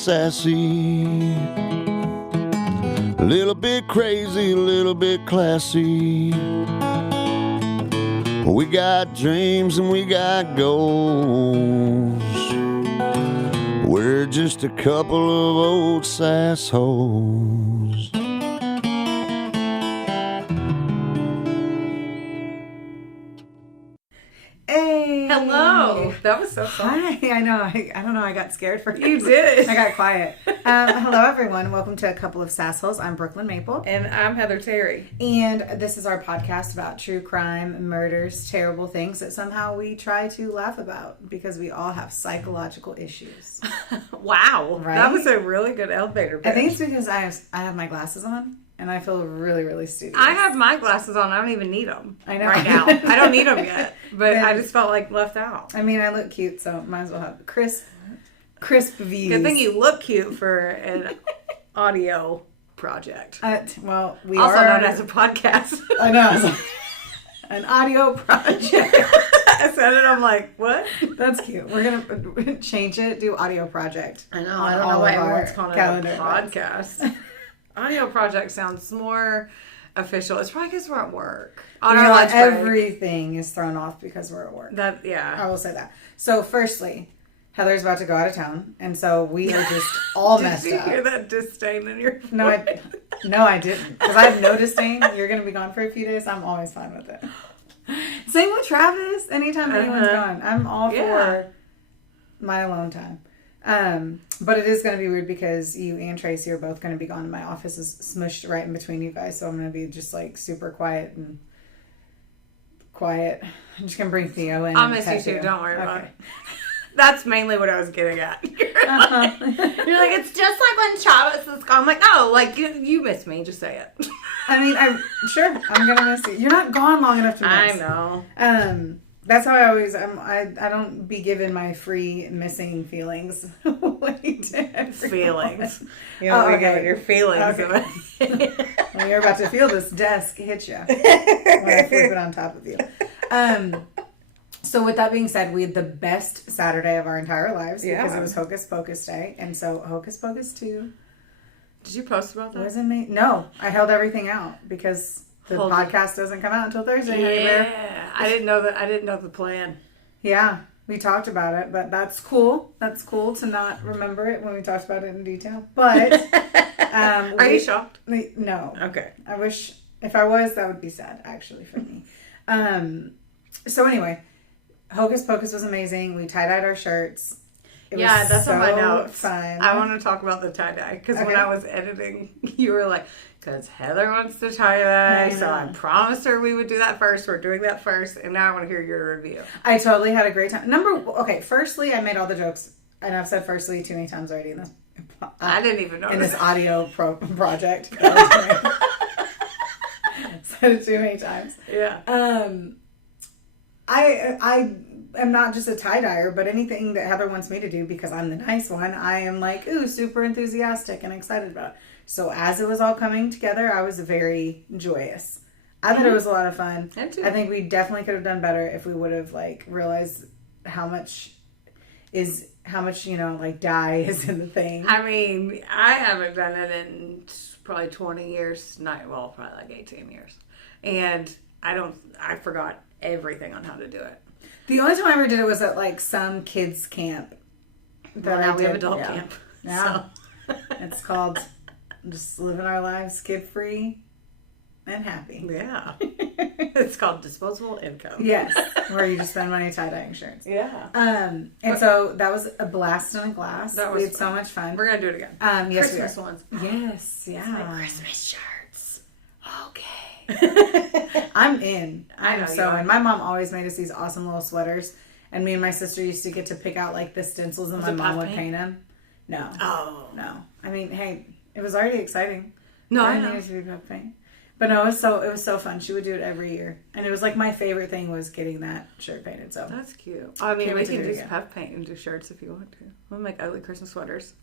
sassy, a little bit crazy, a little bit classy. We got dreams and we got goals. We're just a couple of old sassholes. Hey! Hello! That was so fun. Hi! I know. I don't know. I got scared for You did. I got quiet. Hello, everyone. Welcome to A Couple of Sassholes. I'm Brooklyn Maple. And I'm Heather Terry. And this is our podcast about true crime, murders, terrible things that somehow we try to laugh about because we all have psychological issues. Wow. Right? That was a really good elevator pitch. I think it's because I have my glasses on and I feel really, really studious. I have my glasses on. I don't even need them. I know. Right now. I don't need them yet. But I just felt like left out. I mean, I look cute, so might as well have crisp views. Good thing you look cute for an audio project. Well, we also are known as a podcast. I know. An audio project. I said it. I'm like, what? That's cute. We're gonna change it. Do audio project. I know. I don't know why everyone's calling it a podcast. Audio project sounds more official. It's probably because we're at work. On our lunch break. Everything is thrown off because we're at work. I will say that. So, firstly, Heather's about to go out of town, and so we are just all messed up. Did you hear that disdain in your voice? No, I didn't. Because I have no disdain. You're going to be gone for a few days. I'm always fine with it. Same with Travis. Anytime anyone's gone, I'm all for my alone time. But it is going to be weird because you and Tracy are both going to be gone. My office is smushed right in between you guys, so I'm going to be just like super quiet. I'm just going to bring Theo in. I'll miss you too. Don't worry about it. That's mainly what I was getting at. You're like, it's just like when Travis is gone. I'm like, oh, like you miss me. Just say it. I mean, I'm going to miss you. You're not gone long enough to miss. I know. That's how I always, I don't be given my free missing feelings. Feelings. You don't be given your feelings. Okay. Well, you're about to feel this desk hit you when I flip it on top of you. So with that being said, we had the best Saturday of our entire lives because it was Hocus Pocus Day. And so Hocus Pocus 2. Did you post about that? Wasn't me? No, I held everything out because the podcast doesn't come out until Thursday. Yeah, I didn't know that. I didn't know the plan. Yeah, we talked about it, but that's cool. That's cool to not remember it when we talked about it in detail. But are you shocked? No. Okay. I wish if I was, that would be sad actually for me. So anyway, Hocus Pocus was amazing. We tie-dyed our shirts. It was that's on my notes. Fun. I want to talk about the tie-dye because when I was editing, you were like, because Heather wants to tie-dye, so I promised her we would do that first. We're doing that first, and now I want to hear your review. I totally had a great time. Firstly, I made all the jokes, and I've said firstly too many times already in this. I didn't even know in this audio project. Said it too many times. Yeah. I am not just a tie-dyer, but anything that Heather wants me to do because I'm the nice one, I am like, ooh, super enthusiastic and excited about it. So as it was all coming together, I was very joyous. I thought it was a lot of fun. I think we definitely could have done better if we would have realized how much dye is in the thing. I mean, I haven't done it in probably 20 years. Probably like 18 years. And I forgot everything on how to do it. The only time I ever did it was at some kids camp. Now we have adult camp. Yeah. So. It's called just living our lives kid-free and happy. Yeah. It's called disposable income. Yes. Where you just spend money tie-dyeing shirts. Yeah. So that was a blast in a glass. We had so much fun. We're going to do it again. Yes, Christmas ones. Yes. Yeah. Like Christmas shirts. Okay. I'm in. I'm so in. My mom always made us these awesome little sweaters, and me and my sister used to get to pick out the stencils, and my mom would paint them. No. Oh. No. I mean, hey, it was already exciting. No, I didn't know. need it to be puff paint. But no, it was so fun. She would do it every year, and it was my favorite thing was getting that shirt painted. So that's cute. I mean, we can do puff paint and do shirts if you want to. We'll make ugly Christmas sweaters.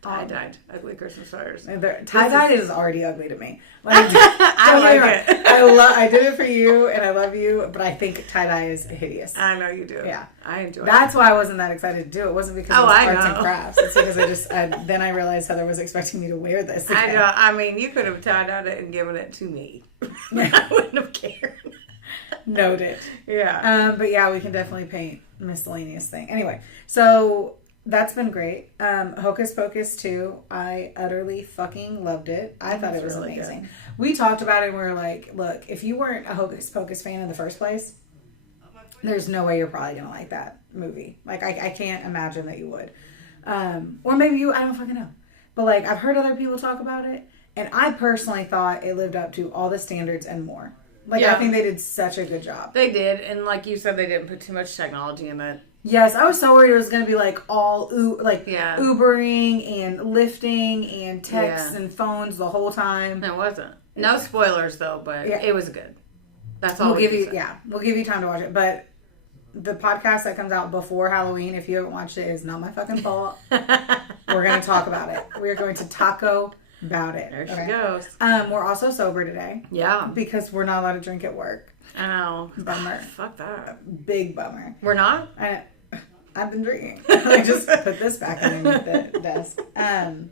Tie-dyed ugly Christmas sweaters. Tie-dyed is already ugly to me. I like it. I did it for you, and I love you, but I think tie-dye is hideous. I know you do. Yeah. I enjoy it. That's why I wasn't that excited to do it. It wasn't because it was arts know. and crafts. It's because then I realized Heather was expecting me to wear this again. I know. I mean, you could have tie-dyed it and given it to me. I wouldn't have cared. Noted. Yeah. But yeah, we can definitely paint miscellaneous thing. Anyway, so that's been great. Hocus Pocus 2, I utterly fucking loved it. I thought it was really amazing. Good. We talked about it and we were like, look, if you weren't a Hocus Pocus fan in the first place, there's no way you're probably going to like that movie. Like, I can't imagine that you would. Or maybe you, I don't fucking know. But like, I've heard other people talk about it, and I personally thought it lived up to all the standards and more. Like, I think they did such a good job. They did, and like you said, they didn't put too much technology in it. Yes, I was so worried it was going to be like all Ubering and lifting and texts and phones the whole time. It wasn't. No spoilers though, but it was good. That's all we'll give you time to watch it. But the podcast that comes out before Halloween, if you haven't watched it, is not my fucking fault. We're going to talk about it. We're going to taco about it. There she goes. We're also sober today. Yeah. Because we're not allowed to drink at work. I know. Bummer. Fuck that. Big bummer. We're not? I've been drinking. I just put this back underneath the desk. And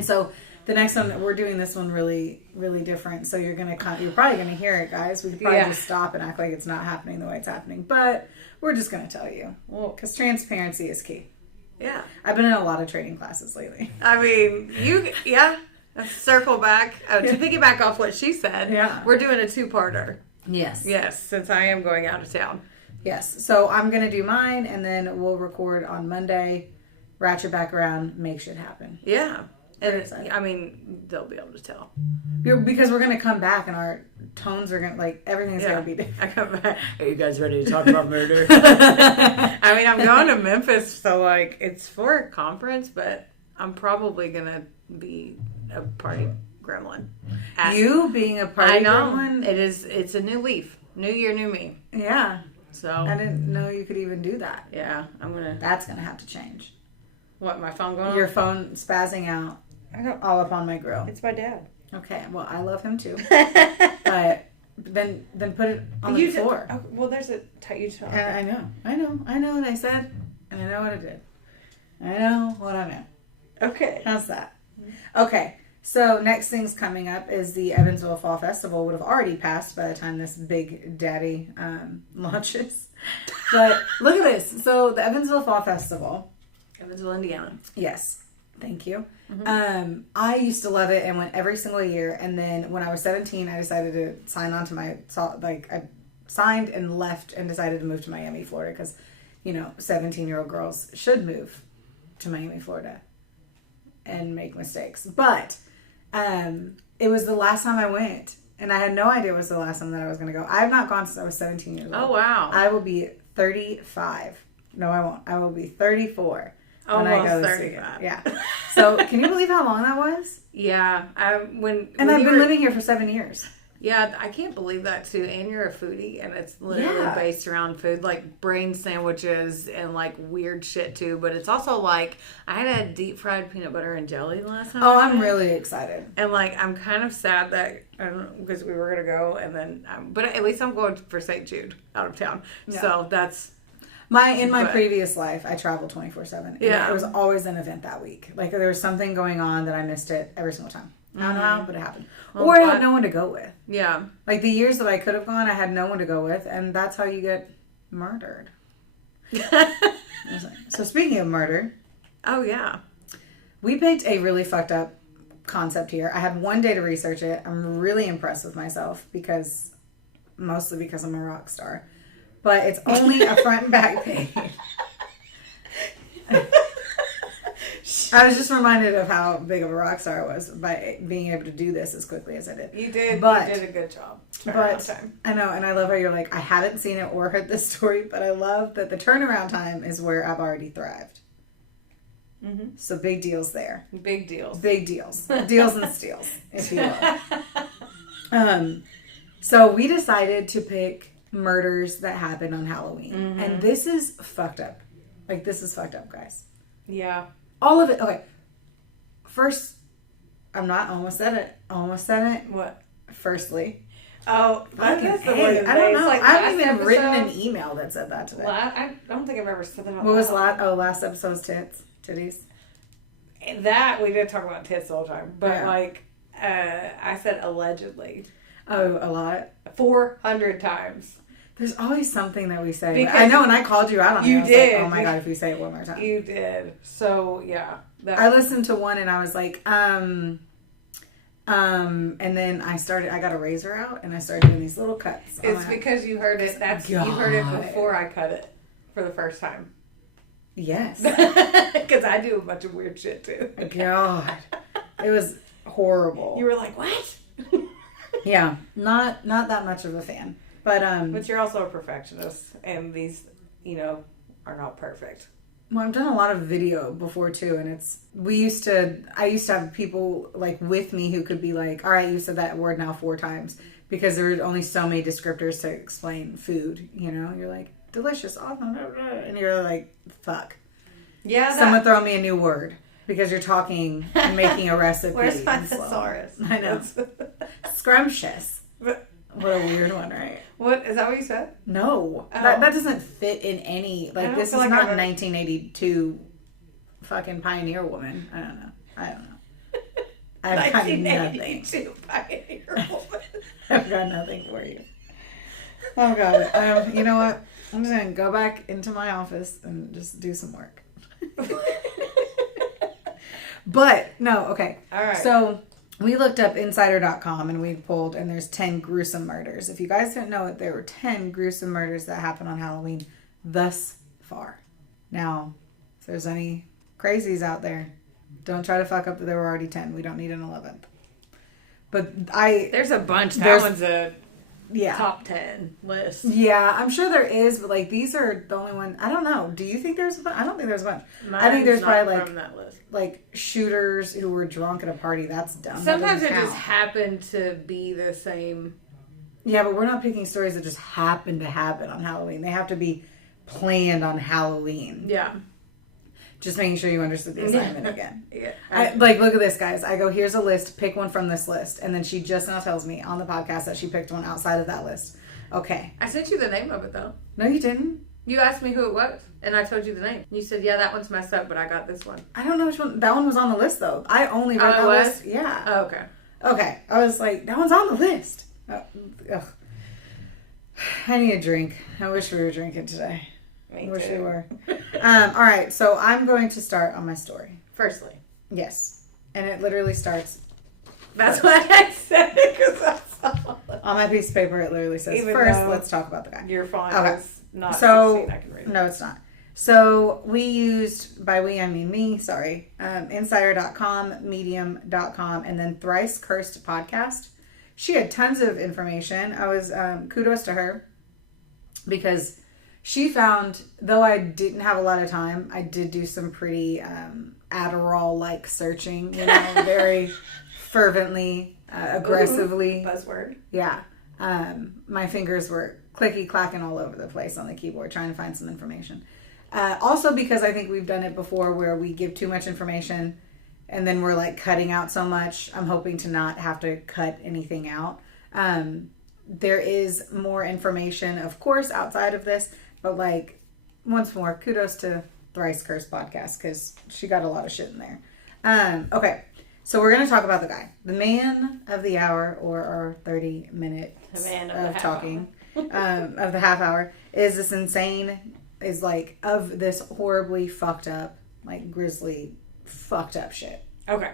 so the next one, we're doing this one really, really different. So you're probably gonna hear it, guys. We could probably just stop and act like it's not happening the way it's happening, but we're just gonna tell you. Well, because transparency is key. Yeah. I've been in a lot of training classes lately. I mean, let's circle back to piggyback off what she said. Yeah. We're doing a 2-parter. Yes. Yes, since I am going out of town. Yes. So I'm going to do mine, and then we'll record on Monday, ratchet back around, make shit happen. Yeah. And I mean, they'll be able to tell. Because we're going to come back, and our tones are going to, everything's going to be different. I come back. Are you guys ready to talk about murder? I mean, I'm going to Memphis, so, it's for a conference, but I'm probably going to be a party gremlin. You being a party gremlin? It's a new leaf. New year, new me. Yeah. So I didn't know you could even do that. Yeah, That's gonna have to change. What, my phone going? Your phone spazzing out. All up on my grill. It's my dad. Okay, well I love him too. But then put it on the floor. Well, there's a you talk. I know what I said, and I know what I did. I know what I meant. Okay. How's that? Okay. So next thing's coming up is the Evansville Fall Festival. Would have already passed by the time this big daddy launches. But look at this. So the Evansville Fall Festival. Evansville, Indiana. Yes. Thank you. Mm-hmm. I used to love it and went every single year. And then when I was 17, I decided to sign on to I signed and left and decided to move to Miami, Florida. Because, 17-year-old girls should move to Miami, Florida and make mistakes. But it was the last time I went, and I had no idea it was the last time that I was going to go. I have not gone since I was 17 years old. Oh, wow. I will be 35. No, I won't. I will be 34 when I go this weekend. Yeah. So, can you believe how long that was? Yeah. I've been living here for 7 years. Yeah, I can't believe that too. And you're a foodie, and it's literally based around food, like brain sandwiches and weird shit too. But it's also I had a deep fried peanut butter and jelly last time. Oh, I'm really excited. And I'm kind of sad that because we were gonna go, and then but at least I'm going for St. Jude out of town. Yeah. So that's my previous life. I traveled 24/7. Yeah, it was always an event that week. There was something going on that I missed it every single time. I don't know how, but it happened. Or I had no one to go with. Yeah. The years that I could have gone, I had no one to go with, and that's how you get murdered. So speaking of murder. Oh, yeah. We picked a really fucked up concept here. I had one day to research it. I'm really impressed with myself mostly because I'm a rock star. But it's only a front and back page. I was just reminded of how big of a rock star I was by being able to do this as quickly as I did. You did. You did a good job. Time. I know, and I love how you're I haven't seen it or heard this story, but I love that the turnaround time is where I've already thrived. Mm-hmm. So big deals there. Big deals. Big deals. Deals and steals, if you will. So we decided to pick murders that happened on Halloween. Mm-hmm. And this is fucked up. This is fucked up, guys. Yeah. All of it. Okay. First, I'm not almost said it. Almost said it. What? Firstly. Oh, that's the word. I don't know. Like I haven't even written an email that said that today. I don't think I've ever said that. What was last episode's titties? That we did talk about tits all the time, but Yeah. like I said allegedly. Oh, a lot. 400 times. There's always something that we say. Because I know, and I called you out on it. you I was did. Like, oh my God, if you say it one more time. You did. So yeah. I listened to one and I was like, and then I got a razor out and I started doing these little cuts. It's because you heard it. You heard it before I cut it for the first time. Yes. Because I do a bunch of weird shit too. God. It was horrible. You were like, what? Yeah. Not that much of a fan. But you're also a perfectionist, and these, are not perfect. Well, I've done a lot of video before too, and I used to have people like with me who could be like, all right, you said that word now 4 times, because there were only so many descriptors to explain food, you're like, delicious, awesome, and you're like, fuck. Yeah. Someone throw me a new word, because you're talking and making a recipe. Where's my thesaurus? I know. Scrumptious. What a weird one, right? What, is that what you said? No. Oh. That doesn't fit in any, this is not 1982 fucking pioneer woman. I don't know. I've got nothing. Pioneer woman. I've got nothing for you. Oh God. You know what? I'm just going to go back into my office and just do some work. But, no, okay. All right. So, we looked up insider.com and we pulled, and there's 10 gruesome murders. If you guys didn't know it, there were 10 gruesome murders that happened on Halloween thus far. Now, if there's any crazies out there, don't try to fuck up that there were already 10. We don't need an 11th. But there's a bunch. That one's a top 10 list. Yeah, I'm sure there is, but like these are the only one. I don't know. Do you think there's a bunch? I don't think there's a bunch. I think there's probably from that list. Like shooters who were drunk at a party. That's dumb. Sometimes it just happened to be the same. Yeah, but we're not picking stories that just happen to happen on Halloween. They have to be planned on Halloween. Yeah. Just making sure you understood the assignment again. Yeah. Look at this, guys. I go, here's a list. Pick one from this list. And then she just now tells me on the podcast that she picked one outside of that list. Okay. I sent you the name of it, though. No, you didn't. You asked me who it was, and I told you the name. You said, yeah, that one's messed up, but I got this one. I don't know which one. That one was on the list, though. I only read that list. Yeah. Oh, okay. Okay. I was like, that one's on the list. Ugh. I need a drink. I wish we were drinking today. Me wish too. we were. All right. So I'm going to start on my story. Firstly. Yes. And it literally starts. That's what I said, because I saw it. On my piece of paper, it literally says, Even first, though let's talk about the guy. Your font is not 16, I can read it. No, it's not. So we used, by we I mean me, sorry, insider.com, medium.com, and then Thrice Cursed Podcast. She had tons of information. I was, kudos to her, because she found, though I didn't have a lot of time, I did do some pretty Adderall-like searching, very fervently, aggressively. Ooh, buzzword. Yeah. My fingers were clicky-clacking all over the place on the keyboard trying to find some information. Also because I think we've done it before where we give too much information and then we're like cutting out so much. I'm hoping to not have to cut anything out. There is more information, of course, outside of this, but like, once more, kudos to Thrice Cursed Podcast, because she got a lot of shit in there. Okay, so we're going to talk about the guy. The man of the hour, or our 30 minutes of talking, of the half hour, is this insane, is like, of this horribly fucked up, like grizzly, fucked up shit. Okay.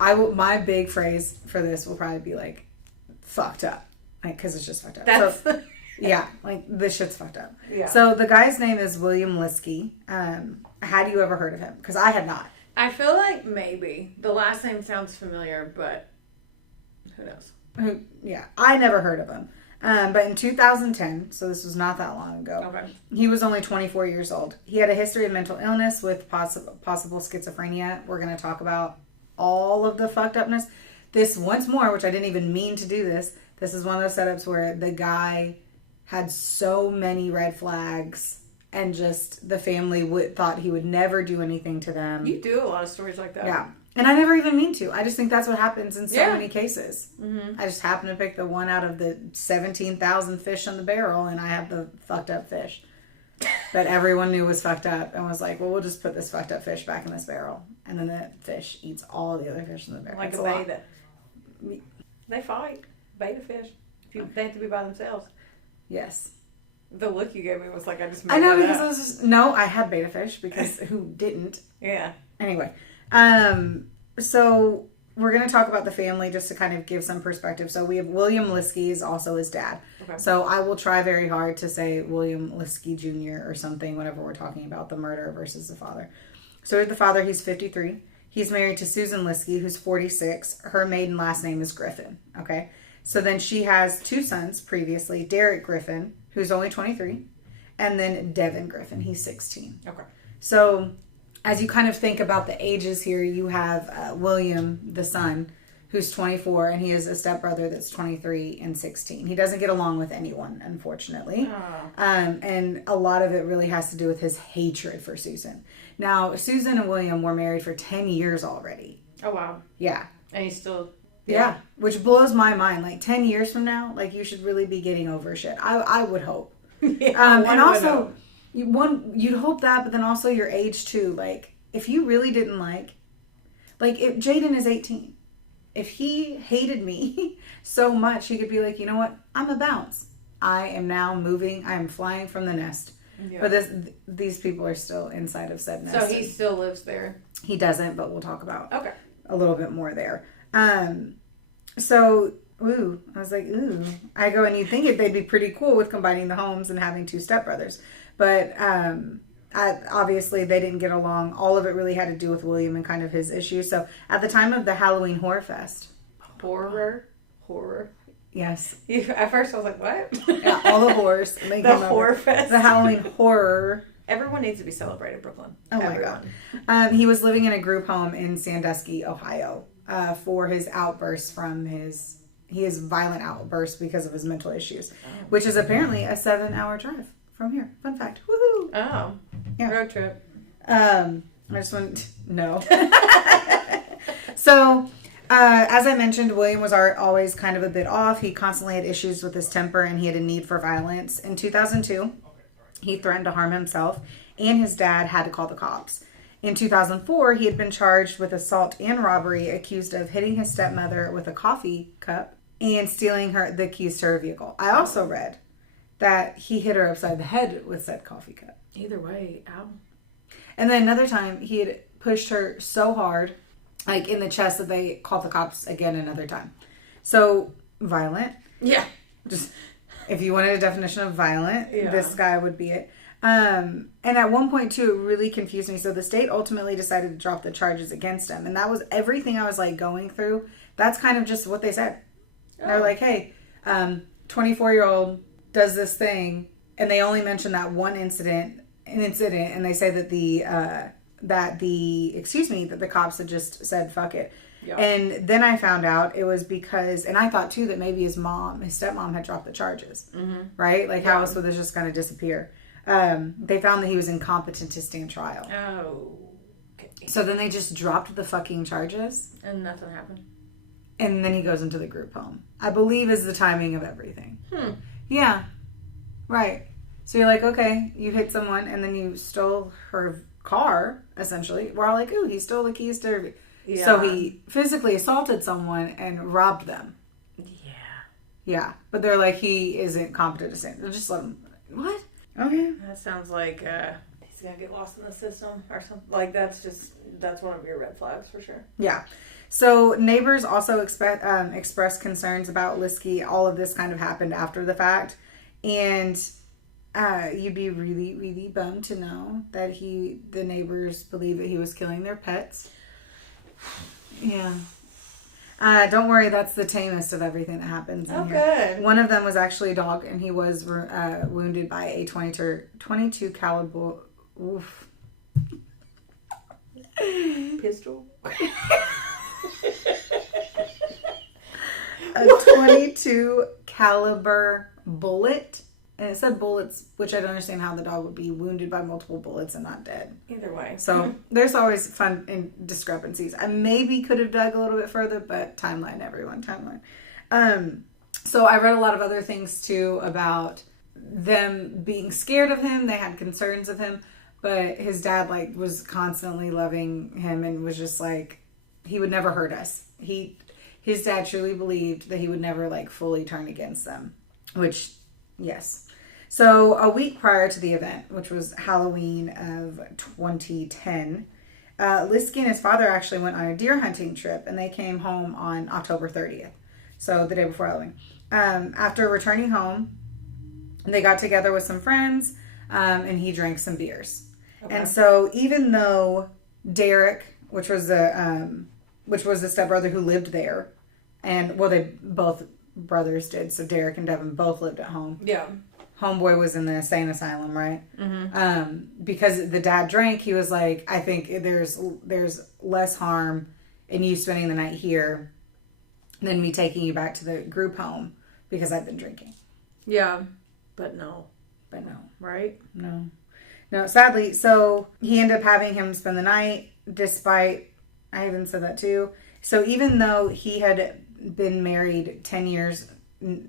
My big phrase for this will probably be like, fucked up. Like, because it's just fucked up. Yeah, like this shit's fucked up. Yeah. So the guy's name is William Liske. Had you ever heard of him? Because I had not. I feel like maybe. The last name sounds familiar, but who knows? Yeah, I never heard of him. But in 2010, so this was not that long ago, okay, he was only 24 years old. He had a history of mental illness with possible schizophrenia. We're going to talk about all of the fucked upness. This, once more, which I didn't even mean to do this is one of those setups where the guy had so many red flags and just the family thought he would never do anything to them. You do a lot of stories like that. Yeah. And I never even mean to. I just think that's what happens in so Yeah. many cases. Mm-hmm. I just happen to pick the one out of the 17,000 fish in the barrel, and I have the fucked up fish that everyone knew was fucked up, and was like, well, we'll just put this fucked up fish back in this barrel. And then the fish eats all the other fish in the barrel. Like It's a lot. beta. They fight. Beta fish. They have to be by themselves. Yes. The look you gave me was like I just made I know, that because up. I was just... No, I had beta fish, because who didn't? Yeah. Anyway. So we're going to talk about the family just to kind of give some perspective. So we have William Liske is also his dad. Okay. So I will try very hard to say William Liske Jr. or something whenever we're talking about the murder versus the father. So with the father, he's 53. He's married to Susan Liske, who's 46. Her maiden last name is Griffin. Okay. So then she has 2 sons previously, Derek Griffin, who's only 23, and then Devin Griffin. He's 16. Okay. So as you kind of think about the ages here, you have William, the son, who's 24, and he has a stepbrother that's 23 and 16. He doesn't get along with anyone, unfortunately. Oh. And a lot of it really has to do with his hatred for Susan. Now, Susan and William were married for 10 years already. Oh, wow. Yeah. And he's still... Yeah. Which blows my mind. Like, 10 years from now, like, you should really be getting over shit. I would hope. Yeah, And also... You'd hope that, but then also your age too. Like, if you really didn't like if Jaden is 18, if he hated me so much, he could be like, you know what? I'm a bounce. I am now moving. I am flying from the nest. Yeah. But these people are still inside of said nest. So he still lives there? He doesn't, but we'll talk about Okay. a little bit more there. So, ooh, I was like, ooh. I go, and you'd think they'd be pretty cool with combining the homes and having 2 stepbrothers. But obviously they didn't get along. All of it really had to do with William and kind of his issues. So at the time of the Halloween Horror Fest. Horror? Yes. At first I was like, what? Yeah, all the horrors. The Horror Fest. The Halloween Horror. Everyone needs to be celebrated, Brooklyn. Oh my God. He was living in a group home in Sandusky, Ohio, for his outbursts from his violent outbursts because of his mental issues, which is apparently a 7-hour drive from here. Fun fact. Woohoo! Oh. Yeah. Road trip. I just want no. So, as I mentioned, William was always kind of a bit off. He constantly had issues with his temper, and he had a need for violence. In 2002, he threatened to harm himself, and his dad had to call the cops. In 2004, he had been charged with assault and robbery, accused of hitting his stepmother with a coffee cup and stealing the keys to her vehicle. I also read that he hit her upside the head with said coffee cup. Either way, ow. And then another time, he had pushed her so hard, like in the chest, that they called the cops again another time. So, violent. Yeah. Just, if you wanted a definition of violent, Yeah. this guy would be it. And at one point, too, it really confused me. So the state ultimately decided to drop the charges against him. And that was everything I was, like, going through. That's kind of just what they said. Oh. They're like, hey, 24-year-old does this thing, and they only mention that one incident, and they say that the cops had just said fuck it. Yeah. And then I found out it was because, and I thought too that maybe his stepmom had dropped the charges, right? Like how else would this just kind of disappear? They found that he was incompetent to stand trial. Oh. Okay. So then they just dropped the fucking charges, and nothing happened. And then he goes into the group home. I believe is the timing of everything. Yeah. Right. So you're like, okay, you hit someone and then you stole her car, essentially. We're all like, ooh, he stole the keys to her. Yeah. So he physically assaulted someone and robbed them. Yeah. Yeah. But they're like, he isn't competent to stand. They'll just let him. What? Okay. That sounds like he's going to get lost in the system or something. Like, that's one of your red flags for sure. Yeah. So neighbors also expressed concerns about Liske. All of this kind of happened after the fact. And you'd be really, really bummed to know that the neighbors believe that he was killing their pets. Yeah. Don't worry, that's the tamest of everything that happens in here. Good. One of them was actually a dog, and he was wounded by a 22 caliber. Oof. Pistol. A 22 caliber bullet And it said bullets, which I don't understand how the dog would be wounded by multiple bullets and not dead. Either way. So there's always fun discrepancies. I maybe could have dug a little bit further, but timeline, everyone, timeline. So I read a lot of other things too about them being scared of him. They had concerns of him, but his dad like was constantly loving him and was just like, he would never hurt us. His dad truly believed that he would never like fully turn against them, which, yes. So a week prior to the event, which was Halloween of 2010, Liske and his father actually went on a deer hunting trip, and they came home on October 30th, so the day before Halloween. After returning home, they got together with some friends, and he drank some beers. Okay. And so even though Derek, which was the stepbrother who lived there, and well, they both brothers did, so Derek and Devin both lived at home. Yeah. Homeboy was in the insane asylum, right? Mm-hmm. Because the dad drank, he was like, I think there's less harm in you spending the night here than me taking you back to the group home because I've been drinking. Yeah, but no. Right? No, sadly. So he ended up having him spend the night despite, I even said that too. So even though he had been married 10 years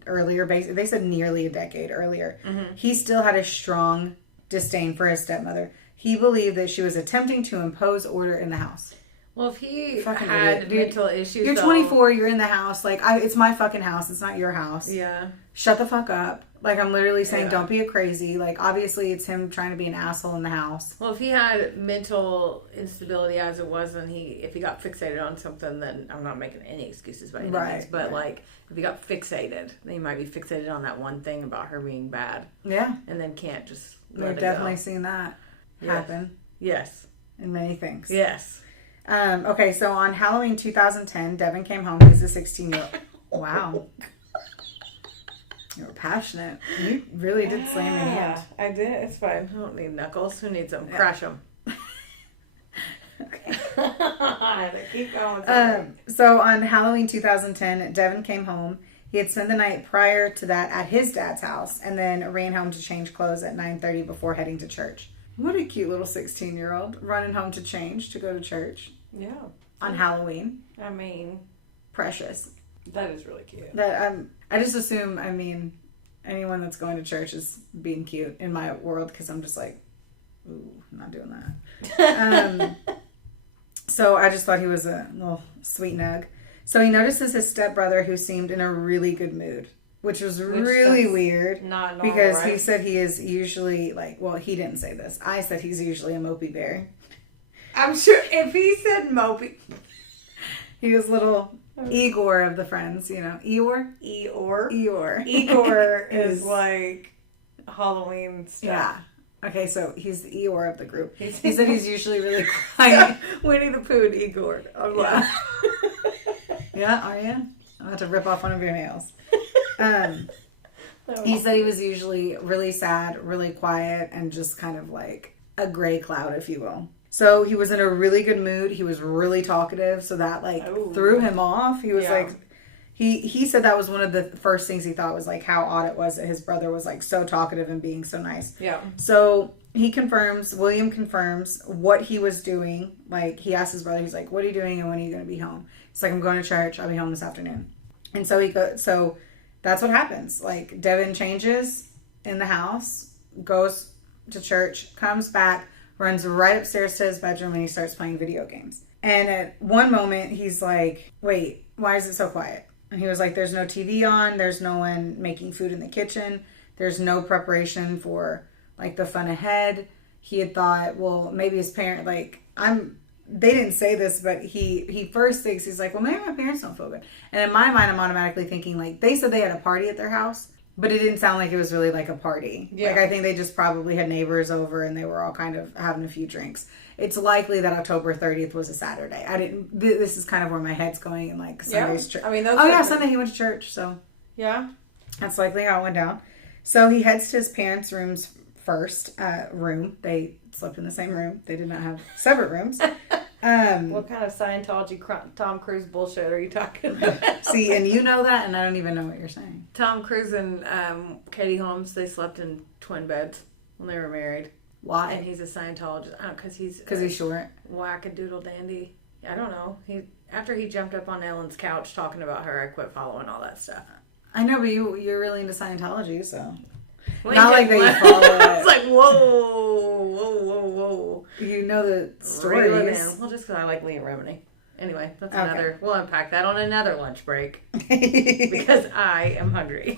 earlier, they said nearly a decade earlier, he still had a strong disdain for his stepmother. He believed that she was attempting to impose order in the house. Well, if he had mental issues, you're 24, you're in the house, like, it's my fucking house, it's not your house. Yeah. Shut the fuck up. Like, I'm literally saying, don't be a crazy. Like, obviously, it's him trying to be an asshole in the house. Well, if he had mental instability as it was, and if he got fixated on something, then I'm not making any excuses by any means. But, like, if he got fixated, then he might be fixated on that one thing about her being bad. Yeah. And then can't just let it go. We've definitely seen that happen. Yes. In many things. Yes. Okay, so on Halloween 2010, Devin came home. He's a 16-year-old. Wow. You were passionate. You really did slam your hand. I did. It's fine. I don't need knuckles. Who needs them? Yeah. Crash them. Okay. Keep going. So on Halloween 2010, Devin came home. He had spent the night prior to that at his dad's house and then ran home to change clothes at 9:30 before heading to church. What a cute little 16-year-old running home to change to go to church. Yeah. On Halloween. I mean, precious. That is really cute. I just assume, anyone that's going to church is being cute in my world because I'm just like, ooh, I'm not doing that. So I just thought he was a little sweet nug. So he notices his stepbrother who seemed in a really good mood, which was really weird. Not normal, because right? He said he is usually he didn't say this. I said he's usually a mopey bear. I'm sure if he said mopey, he was little Igor of the friends, you know. Eeyore? Igor is like Halloween stuff. Yeah. Okay, so he's the Eeyore of the group. He said he's usually really quiet. Winnie the Pooh and Igor. Yeah, are you? I'll have to rip off one of your nails. He said he was usually really sad, really quiet, and just kind of like a gray cloud, if you will. So he was in a really good mood. He was really talkative, so that threw him off. He was he said that was one of the first things he thought was like how odd it was that his brother was like so talkative and being so nice. Yeah. So William confirms what he was doing. Like he asked his brother, he's like, "What are you doing and when are you going to be home?" He's like, "I'm going to church. I'll be home this afternoon." And so so that's what happens. Like Devin changes in the house, goes to church, comes back, runs right upstairs to his bedroom, and he starts playing video games. And at one moment, he's like, "Wait, why is it so quiet?" And he was like, "There's no TV on. There's no one making food in the kitchen. There's no preparation for like the fun ahead." He had thought, well, maybe his parent, they didn't say this, but he first thinks, he's like, well, maybe my parents don't feel good. And in my mind, I'm automatically thinking, like, they said they had a party at their house, but it didn't sound like it was really like a party. Yeah. Like, I think they just probably had neighbors over and they were all kind of having a few drinks. It's likely that October 30th was a Saturday. This is kind of where my head's going in like Sunday's church. Sunday he went to church, so. Yeah. That's likely how it went down. So he heads to his parents' room. They slept in the same room. They did not have separate rooms. What kind of Scientology Tom Cruise bullshit are you talking about? See, and you know that, and I don't even know what you're saying. Tom Cruise and Katie Holmes, they slept in twin beds when they were married. Why? And he's a Scientologist. Because he's short. Wackadoodle dandy. I don't know. After he jumped up on Ellen's couch talking about her, I quit following all that stuff. I know, but you're really into Scientology, so. Well, not like that you follow it. It's like, whoa. You know the stories. Well, just because I like Leah Remini. Anyway, that's another. We'll unpack that on another lunch break. Because I am hungry.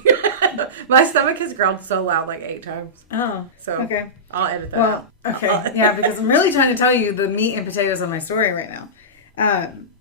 My stomach has growled so loud like 8 times. Oh. So, okay. I'll edit that out. Okay. Yeah, because I'm really trying to tell you the meat and potatoes of my story right now.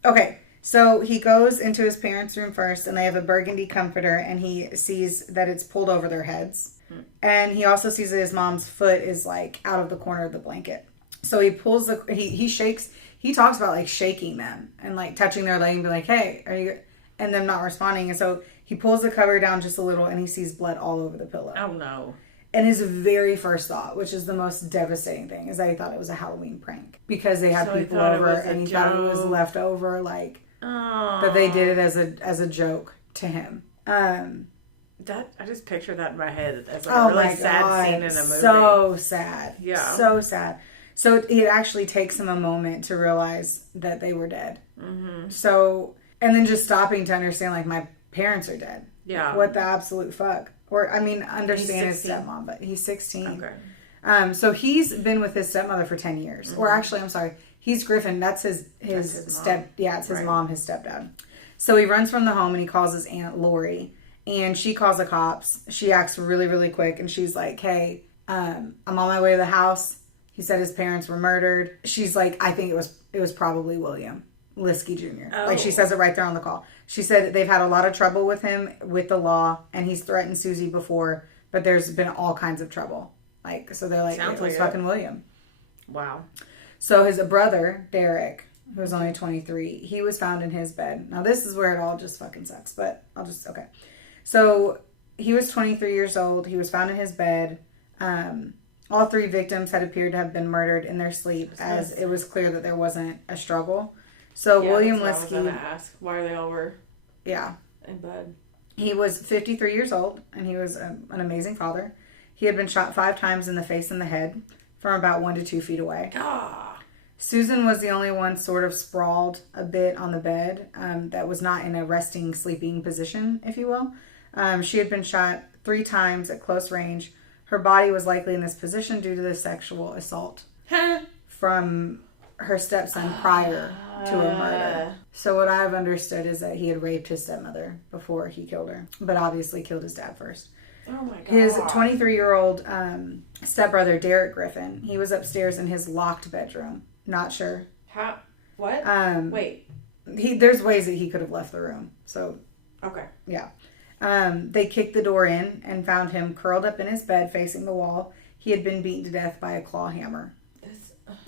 Okay. So he goes into his parents' room first, and they have a burgundy comforter, and he sees that it's pulled over their heads. And he also sees that his mom's foot is like out of the corner of the blanket. So he pulls he shakes, he talks about like shaking them and like touching their leg and be like, hey, are you, and them not responding. And so he pulls the cover down just a little and he sees blood all over the pillow. Oh no. And his very first thought, which is the most devastating thing, is that he thought it was a Halloween prank because they had people over and he thought it was left over, like that they did it as a joke to him. That I just picture that in my head as like a really sad scene in a movie. So sad. Yeah. So sad. So it actually takes him a moment to realize that they were dead. Mm-hmm. So, and then just stopping to understand, like, my parents are dead. Yeah. What the absolute fuck? Or, I mean, understand his stepmom, but he's 16. Okay. So he's been with his stepmother for 10 years. Mm-hmm. Or actually, I'm sorry, he's Griffin. That's his step. Yeah, it's his mom, his stepdad. So he runs from the home and he calls his aunt Lori. And she calls the cops. She acts really, really quick. And she's like, hey, I'm on my way to the house. He said his parents were murdered. She's like, I think it was probably William Liske Jr. Oh. Like, she says it right there on the call. She said they've had a lot of trouble with him, with the law. And he's threatened Susie before. But there's been all kinds of trouble. Like, so they're like, it was fucking William. Wow. So his brother, Derek, who was only 23, he was found in his bed. Now, this is where it all just fucking sucks. But okay. So he was 23 years old. He was found in his bed. All 3 victims had appeared to have been murdered in their sleep, as it was clear that there wasn't a struggle. So William Liske. I was going to ask why they all were. Yeah. In bed. He was 53 years old, and he was an amazing father. He had been shot 5 times in the face and the head from about 1 to 2 feet away. Ah. Susan was the only one sort of sprawled a bit on the bed that was not in a resting, sleeping position, if you will. She had been shot 3 times at close range. Her body was likely in this position due to the sexual assault from her stepson prior to her murder. So what I've understood is that he had raped his stepmother before he killed her, but obviously killed his dad first. Oh my God. His 23-year-old stepbrother, Derek Griffin, he was upstairs in his locked bedroom. Not sure. How? What? Wait. There's ways that he could have left the room. So. Okay. Yeah. They kicked the door in and found him curled up in his bed facing the wall. He had been beaten to death by a claw hammer.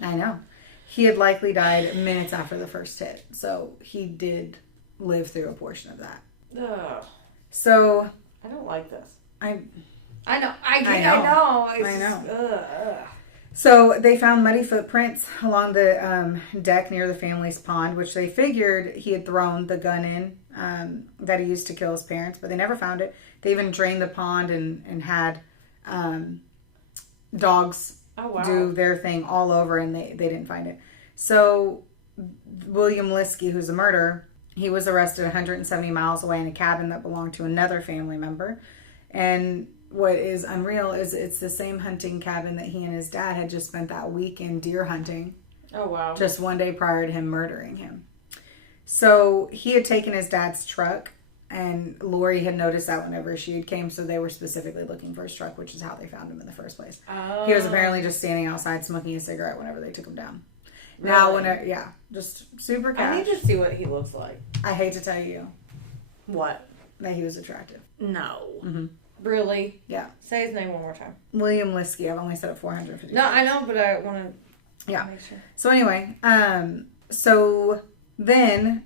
I know. He had likely died minutes after the first hit. So he did live through a portion of that. Ugh. So. I don't like this. I know. I know. I know. So they found muddy footprints along the deck near the family's pond, which they figured he had thrown the gun in that he used to kill his parents, but they never found it. They even drained the pond and had dogs do their thing all over, and they didn't find it. So William Liske, who's a murderer, he was arrested 170 miles away in a cabin that belonged to another family member. And what is unreal is it's the same hunting cabin that he and his dad had just spent that weekend deer hunting. Oh, wow. Just one day prior to him murdering him. So he had taken his dad's truck, and Lori had noticed that whenever she had came, so they were specifically looking for his truck, which is how they found him in the first place. Oh. He was apparently just standing outside smoking a cigarette whenever they took him down. Really? Now, just super cash. I need to see what he looks like. I hate to tell you. What? That he was attractive. No. Mm-hmm. Really? Yeah. Say his name one more time. William Liske. I've only said it 450 No, I know, but I want to make sure. So anyway, so then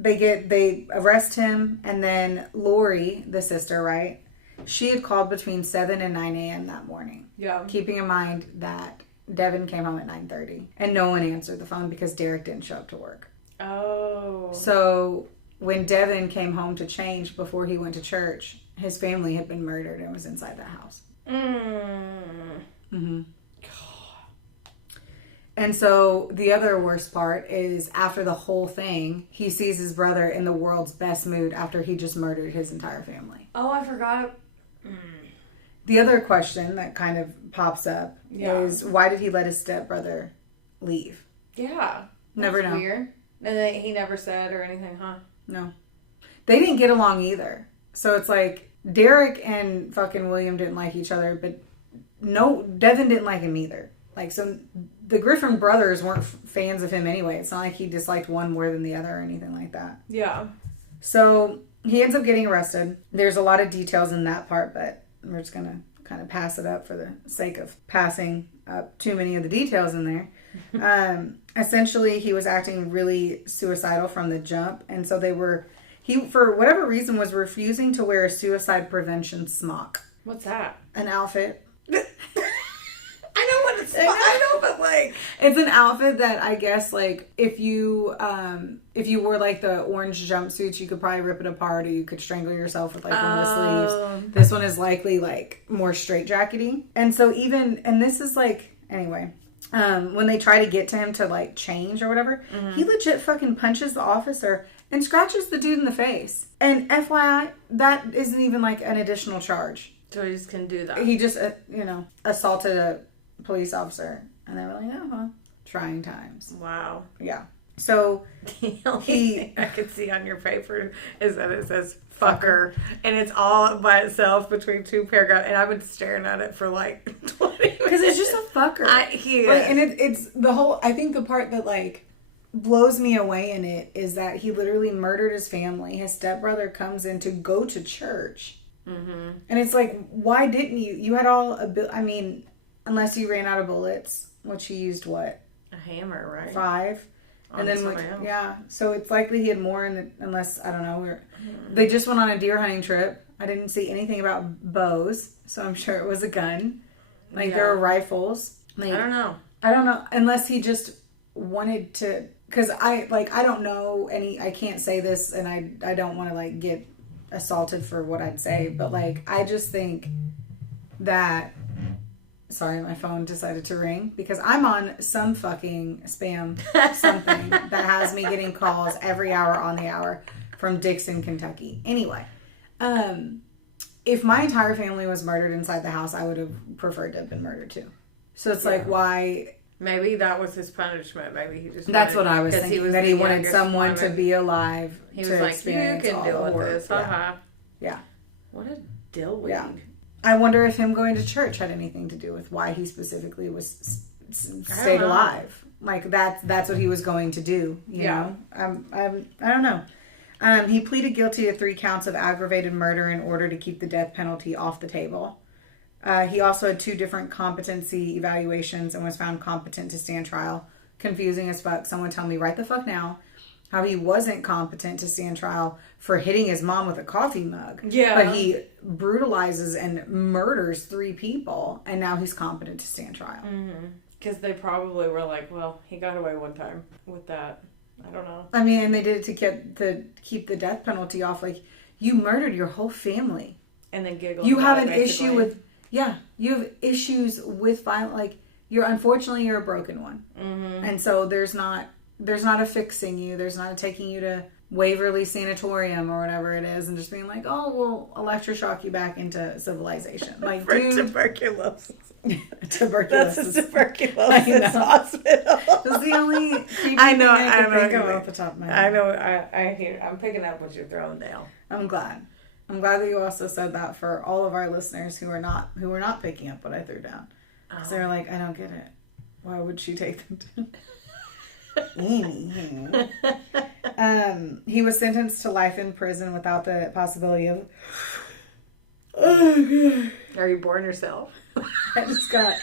they arrest him, and then Lori, the sister, right? She had called between 7 and 9 a.m. that morning. Yeah. Keeping in mind that Devin came home at 9:30, and no one answered the phone because Derek didn't show up to work. Oh. So when Devin came home to change before he went to church, his family had been murdered and was inside that house. Mm-hmm. And so the other worst part is after the whole thing, he sees his brother in the world's best mood after he just murdered his entire family. Oh, I forgot. The other question that kind of pops up is, why did he let his stepbrother leave? Yeah. Never know. Weird. And then he never said or anything, huh? No. They didn't get along either. So it's like, Derek and fucking William didn't like each other, but no, Devin didn't like him either. Like, so the Griffin brothers weren't fans of him anyway. It's not like he disliked one more than the other or anything like that. Yeah. So he ends up getting arrested. There's a lot of details in that part, but we're just going to kind of pass it up for the sake of passing up too many of the details in there. Essentially, he was acting really suicidal from the jump. And so he, for whatever reason, was refusing to wear a suicide prevention smock. What's that? An outfit. I know what it's. I know, but like, it's an outfit that I guess like if you wore like the orange jumpsuits, you could probably rip it apart, or you could strangle yourself with like one of the sleeves. This one is likely like more straitjackety, and so and this is like anyway. When they try to get to him to like change or whatever, he legit fucking punches the officer and scratches the dude in the face. And FYI, that isn't even like an additional charge. So he just can do that. He just, assaulted a police officer. And they were like, oh, well, trying times. Wow. Yeah. So the only thing I could see on your paper is that it says fucker. And it's all by itself between two paragraphs. And I've been staring at it for like 20 minutes. Because it's just a fucker. And it's the whole, I think the part that like blows me away in it is that he literally murdered his family. His stepbrother comes in to go to church. Mm-hmm. And it's like, why didn't you? You had unless you ran out of bullets, which he used what? A hammer, right? 5. And then, so it's likely he had more, unless, I don't know, they just went on a deer hunting trip. I didn't see anything about bows, so I'm sure it was a gun. Like, there are rifles. Like, I don't know, unless he just wanted to, because I don't know I can't say this, and I don't want to, like, get assaulted for what I'd say, but, like, I just think that, sorry, my phone decided to ring because I'm on some fucking spam something that has me getting calls every hour on the hour from Dixon, Kentucky. Anyway, if my entire family was murdered inside the house, I would have preferred to have been murdered too. So it's like, why? Maybe that was his punishment. Maybe he just. That's what I was thinking. That he wanted someone to be alive. He was like, "You can deal with this." Haha. Yeah. What a dillweed. Yeah. I wonder if him going to church had anything to do with why he specifically was stayed alive. Like that's what he was going to do. You know. I don't know. He pleaded guilty to 3 counts of aggravated murder in order to keep the death penalty off the table. He also had 2 different competency evaluations and was found competent to stand trial. Confusing as fuck. Someone tell me right the fuck now how he wasn't competent to stand trial for hitting his mom with a coffee mug. Yeah. But he brutalizes and murders 3 people, and now he's competent to stand trial. Because they probably were like, well, he got away one time with that. I don't know. I mean, and they did it to keep the death penalty off. Like, you murdered your whole family. And then giggled. You have an issue with... Yeah, you have issues with violence. Like, unfortunately, you're a broken one. Mm-hmm. And so there's not a fixing you. There's not a taking you to Waverly Sanatorium or whatever it is and just being like, oh, we'll electroshock you back into civilization. Like, for tuberculosis. Tuberculosis. That's a tuberculosis hospital. That's the only I know I can think of off the top of my head. I know. I hear. I'm picking up what you're throwing down. I'm glad that you also said that for all of our listeners who are not picking up what I threw down. Because they're like, I don't get it. Why would she take them to... He was sentenced to life in prison without the possibility of... Are you boring yourself? I just got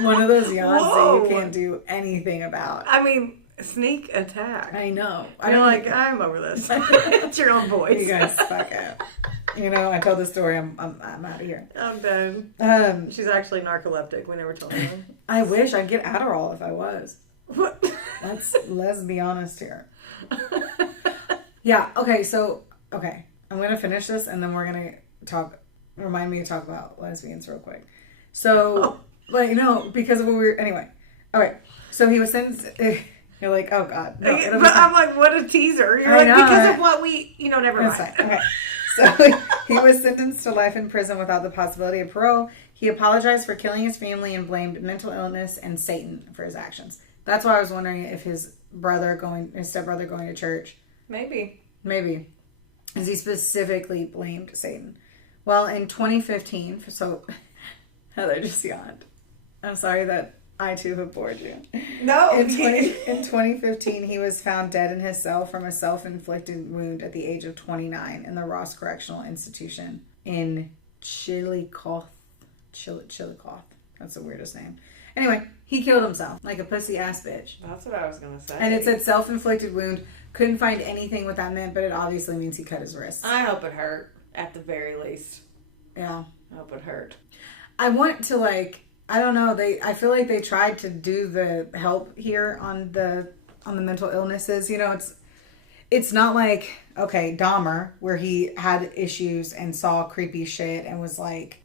one of those yawns that you can't do anything about. I mean, sneak attack. I know. I'm over this. It's your own voice. You guys fuck up. You know, I told the story. I'm out of here. I'm done. She's actually narcoleptic. We never told her. I wish I'd get Adderall if I was. What? Let's be honest here. Yeah. Okay. So I'm gonna finish this, and then we're gonna talk. Remind me to talk about lesbians real quick. So, because of what we were anyway. Okay. So he was sentenced. You're like, oh god. No, but I'm like, what a teaser. You're like, because of what we, never mind. Okay. So he was sentenced to life in prison without the possibility of parole. He apologized for killing his family and blamed mental illness and Satan for his actions. That's why I was wondering if his stepbrother going to church. Maybe. As he specifically blamed Satan. Well, in 2015, so Heather just yawned. I'm sorry that I too have bored you. No. In 2015, he was found dead in his cell from a self-inflicted wound at the age of 29 in the Ross Correctional Institution in Chillicothe. Chillicothe. That's the weirdest name. Anyway, he killed himself like a pussy ass bitch. That's what I was going to say. And it said self-inflicted wound. Couldn't find anything what that meant, but it obviously means he cut his wrist. I hope it hurt, at the very least. Yeah. I hope it hurt. I want to I don't know. I feel like they tried to do the help here on the mental illnesses. You know, it's not like, okay, Dahmer, where he had issues and saw creepy shit and was like,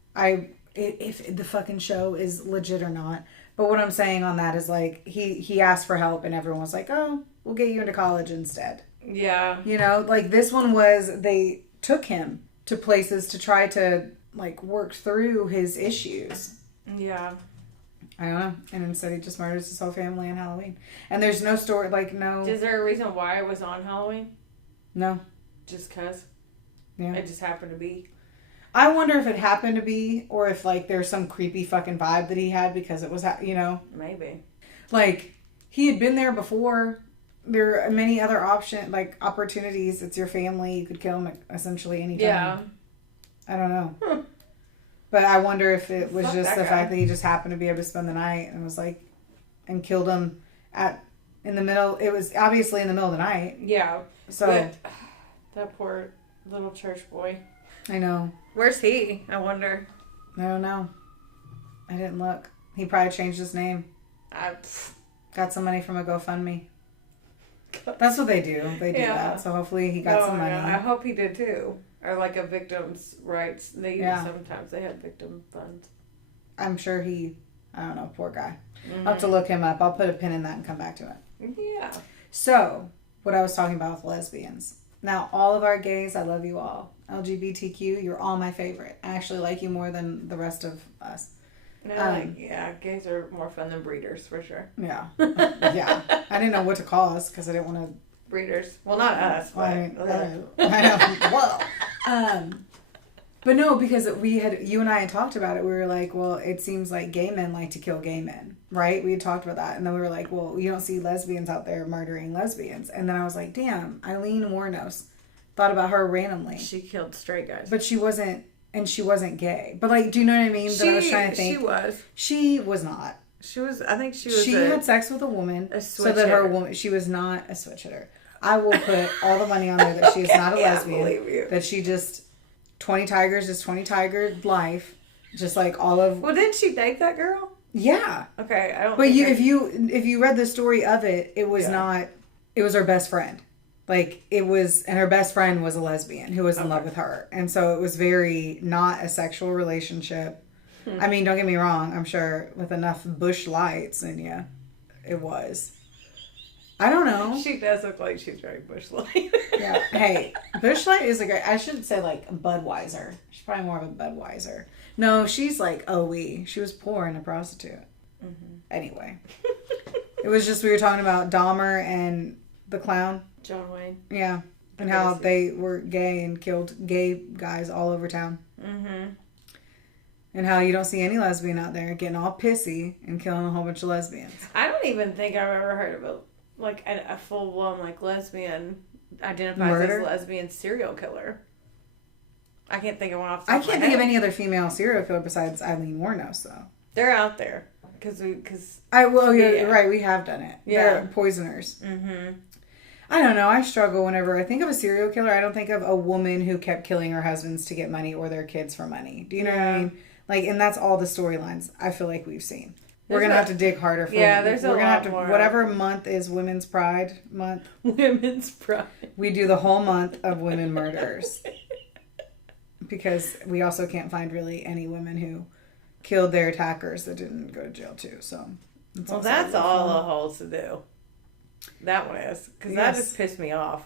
if the fucking show is legit or not. But what I'm saying on that is like, he asked for help and everyone was like, oh, we'll get you into college instead. Yeah. You know, like this one was, they took him to places to try to work through his issues. Yeah. I don't know. And instead he just murders his whole family on Halloween. And there's no story, no... Is there a reason why it was on Halloween? No. Just because? Yeah. It just happened to be? I wonder if it happened to be, or if, there's some creepy fucking vibe that he had because it was, Maybe. He had been there before. There are many other opportunities. It's your family. You could kill him essentially anytime. Yeah. I don't know. But I wonder if it was just the fact that he just happened to be able to spend the night and was and killed him in the middle. It was obviously in the middle of the night. Yeah. So that poor little church boy. I know. Where's he? I wonder. I don't know. I didn't look. He probably changed his name. Got some money from a GoFundMe. That's what they do. They do that. So hopefully he got some money. Yeah. I hope he did too. Or a victim's rights. Sometimes they have victim funds. I'm sure I don't know, poor guy. Mm-hmm. I'll have to look him up. I'll put a pin in that and come back to it. Yeah. So, what I was talking about with lesbians. Now, all of our gays, I love you all. LGBTQ, you're all my favorite. I actually like you more than the rest of us. No, gays are more fun than breeders, for sure. Yeah. Yeah. I didn't know what to call us because I didn't want to... Breeders. Well, not us. But... I know. Whoa. But no, because you and I had talked about it. We were like, well, it seems like gay men like to kill gay men, right? We had talked about that. And then we were like, well, you don't see lesbians out there murdering lesbians. And then I was like, damn, Eileen Wuornos. Thought about her randomly. She killed straight guys. But she wasn't gay. But do you know what I mean? I was trying to think. She was. She was not. I think she was. She had sex with a woman. So that she was not a switch hitter. I will put all the money on there that she is not a lesbian. I believe you. That she just 20 tigers is 20 tiger life. Just like all of. Well, didn't she date that girl? Yeah. Okay, I don't. But if you read the story of it, it was not. It was her best friend. And her best friend was a lesbian who was in love with her, and so it was very not a sexual relationship. I mean, don't get me wrong. I'm sure with enough bush lights in you, it was. I don't know. She does look like she's very Bush Light. Yeah. Hey, Bush Light is a great... I shouldn't say Budweiser. She's probably more of a Budweiser. No, she's OE. She was poor and a prostitute. Mm-hmm. Anyway. It was just we were talking about Dahmer and the clown. John Wayne. Yeah. And how they were gay and killed gay guys all over town. Mm-hmm. And how you don't see any lesbian out there getting all pissy and killing a whole bunch of lesbians. I don't even think I've ever heard of a full-blown lesbian identifies as lesbian serial killer. I can't think of one off the top of my head. Think of any other female serial killer besides Eileen Wuornos, though. They're out there. You're right, we have done it. Yeah. They're poisoners. Mm-hmm. I don't know. I struggle whenever I think of a serial killer. I don't think of a woman who kept killing her husbands to get money or their kids for money. Do you know what I mean? Like, and that's all the storylines I feel like we've seen. We're going to have to dig harder for there's a lot more. Whatever month is Women's Pride Month. Women's Pride. We do the whole month of women murders. Because we also can't find really any women who killed their attackers that didn't go to jail too. So, that's all the holes to do. That one is. Because that just pissed me off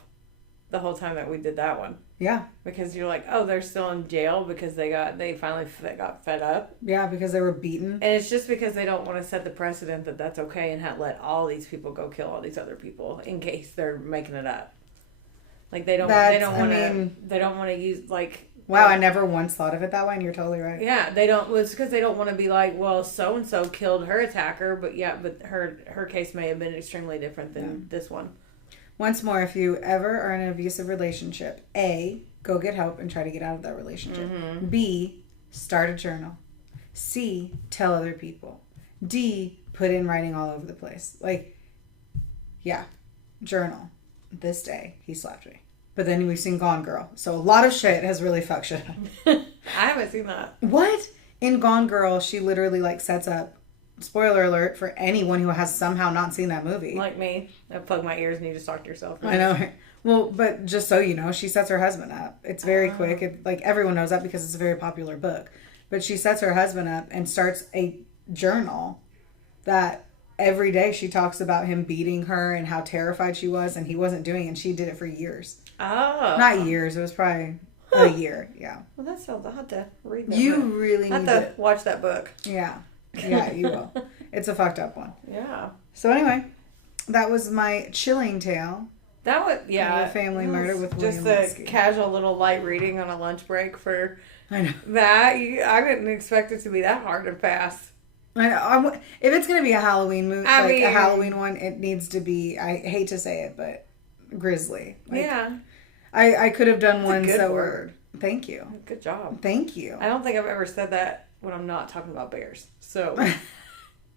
the whole time that we did that one. Yeah. Because you're like, oh, they're still in jail because they finally got fed up. Yeah, because they were beaten. And it's just because they don't want to set the precedent that that's okay and let all these people go kill all these other people in case they're making it up. Like they don't want to use like. Wow, I never once thought of it that way, and you're totally right. Yeah, they don't. Well, it's because they don't want to be like, well, so and so killed her attacker, but her case may have been extremely different than this one. Once more, if you ever are in an abusive relationship, A, go get help and try to get out of that relationship. Mm-hmm. B, start a journal. C, tell other people. D, put in writing all over the place. Like, yeah, journal. This day, he slapped me. But then we've seen Gone Girl. So a lot of shit has really fucked shit up. I haven't seen that. What? In Gone Girl, she literally like sets up, spoiler alert for anyone who has somehow not seen that movie. Like me. I plug my ears and you just talk to yourself. Right? I know. Well, but just so you know, she sets her husband up. It's very quick. Like everyone knows that because it's a very popular book. But she sets her husband up and starts a journal that every day she talks about him beating her and how terrified she was and he wasn't doing it. And she did it for years. Oh. Not years. It was probably a year. Yeah. Well, that sounds... I'll have to read that. You really need to watch that book. Yeah. Yeah, you will. It's a fucked up one. Yeah. So anyway, that was my chilling tale. That was... Yeah. Family murder with William Just Liske. a casual little light reading on a lunch break for... I know. That. I didn't expect it to be that hard to pass. I know. If it's going to be a Halloween movie, a Halloween one, it needs to be... I hate to say it, but... Grizzly. Yeah. I could have done ones that were... Thank you. Good job. Thank you. I don't think I've ever said that when I'm not talking about bears. So,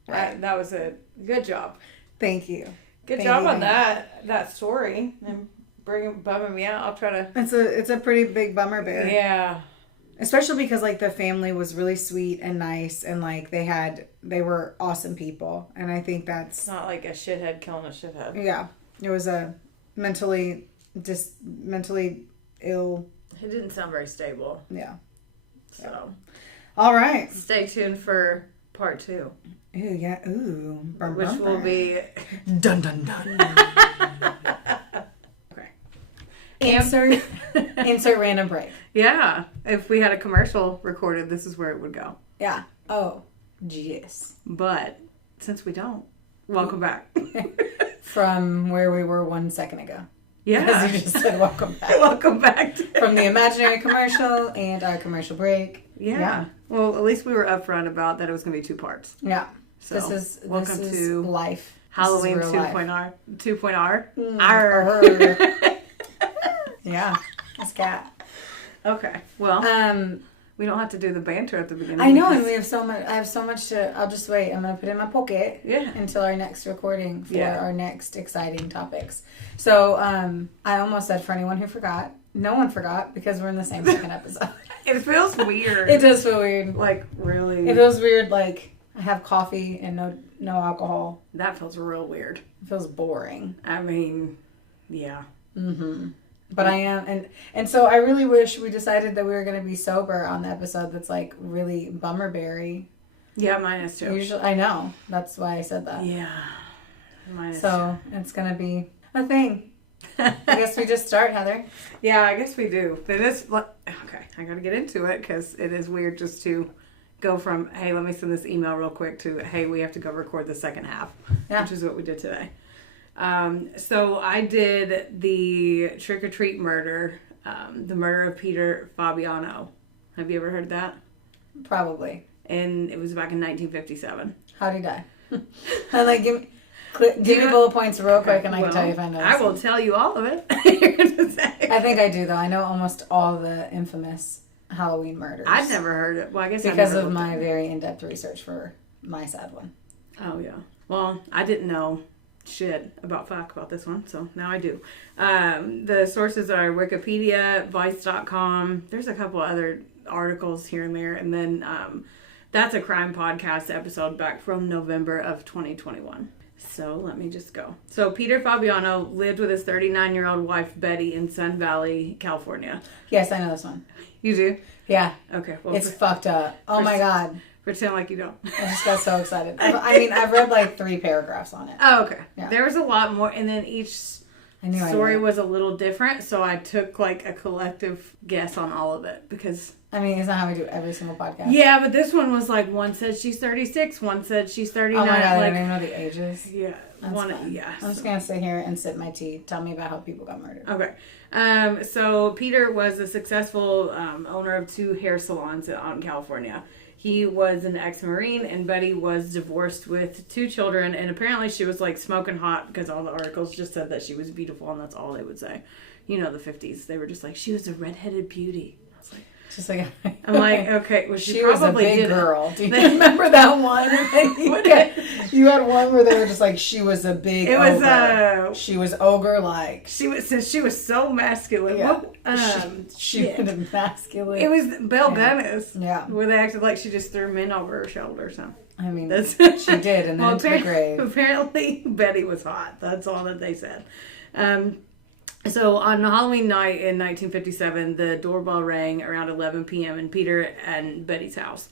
right. That was a good job. Thank you. Good job on that story. And bumming me out. I'll try to... It's a pretty big bummer bear. Yeah. Especially because, like, the family was really sweet and nice. And, like, they were awesome people. And I think that's... It's not like a shithead killing a shithead. Yeah. It was a mentally ill... It didn't sound very stable. Yeah. So. All right. Stay tuned for part 2. Ooh, yeah. Ooh. Which will be... Dun, dun, dun. Okay. Insert random break. Yeah. If we had a commercial recorded, this is where it would go. Yeah. Oh, yes. But since we don't, welcome back. From where we were 1 second ago. Yeah. Because you just said welcome back. Welcome back. From the imaginary commercial and our commercial break. Yeah. Well, at least we were upfront about that it was going to be 2 parts. Yeah. So, welcome to life. Halloween 2.0. 2.0. Yeah. That's cat. Okay. Well, we don't have to do the banter at the beginning. I know, and we have so much. I have so much to. I'll just wait. I'm gonna put it in my pocket. Yeah. Until our next recording for our next exciting topics. So, I almost said for anyone who forgot. No one forgot because we're in the same second episode. It feels weird. It does feel weird. Like really. It feels weird. Like I have coffee and no alcohol. That feels real weird. It feels boring. I mean, yeah. Mm-hmm. But I am, and so I really wish we decided that we were going to be sober on the episode that's like really bummerberry. Yeah, mine is too. Usually, I know. That's why I said that. Yeah. Mine is so too. It's going to be a thing. I guess we just start, Heather. Yeah, I guess we do. It is, okay, I got to get into it because it is weird just to go from, hey, let me send this email real quick to, hey, we have to go record the second half, which is what we did today. So I did the trick-or-treat murder, the murder of Peter Fabiano. Have you ever heard that? Probably. And it was back in 1957. How'd he die? Give me bullet points real quick and I can tell you if I know. I will tell you all of it. I think I do, though. I know almost all the infamous Halloween murders. I've never heard it. Well, I guess because of my very in-depth research for my sad one. Oh, yeah. Well, I didn't know shit about this one, so now I do. The sources are Wikipedia, Vice.com. There's a couple other articles here and there, and then that's a crime podcast episode back from November of 2021. So let me just go. So Peter Fabiano lived with his 39-year-old wife Betty in Sun Valley, California. Yes, I know this one. You do? Yeah. Okay. Well, it's fucked up. Oh my God. Pretend like you don't. I just got so excited. I've read like 3 paragraphs on it. Oh, okay. Yeah. There was a lot more, and then each story was a little different, so I took like a collective guess on all of it because... I mean, isn't that how we do every single podcast? Yeah, but this one was like, one said she's 36, one said she's 39. Oh my God, like, I don't even know the ages. Yeah. Yeah. I'm just going to sit here and sip my tea. Tell me about how people got murdered. Okay. So Peter was a successful owner of 2 hair salons out in California. He was an ex-Marine, and Betty was divorced with 2 children, and apparently she was like smoking hot because all the articles just said that she was beautiful, and that's all they would say. You know, the 50s. They were just like, she was a redheaded beauty. I was like... Just like I'm like, okay, well, she was probably a big did girl. Do you remember that one? You had one where they were just like, she was a big ogre. She was ogre-like. She was so masculine. Yeah. She was masculine. It was Belle Dennis. Yeah. Where they acted like she just threw men over her shoulder or something. I mean, she did, and then into the grave. Apparently, Betty was hot. That's all that they said. So on Halloween night in 1957, the doorbell rang around 11 p.m. in Peter and Betty's house.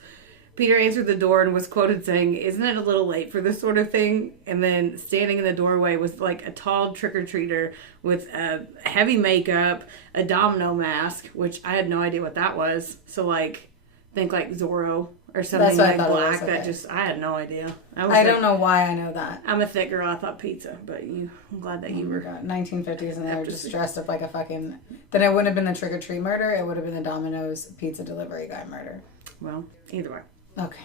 Peter answered the door and was quoted saying, "Isn't it a little late for this sort of thing?" And then standing in the doorway was like a tall trick-or-treater with heavy makeup, a domino mask, which I had no idea what that was. So like, think like Zorro or something like black. Okay. I had no idea. I don't know why I know that. I'm a thick girl. I thought pizza, but I'm glad that you were. 1950s, and they were just dressed up like a fucking. Then it wouldn't have been the trick or treat murder. It would have been the Domino's pizza delivery guy murder. Well, either way. Okay.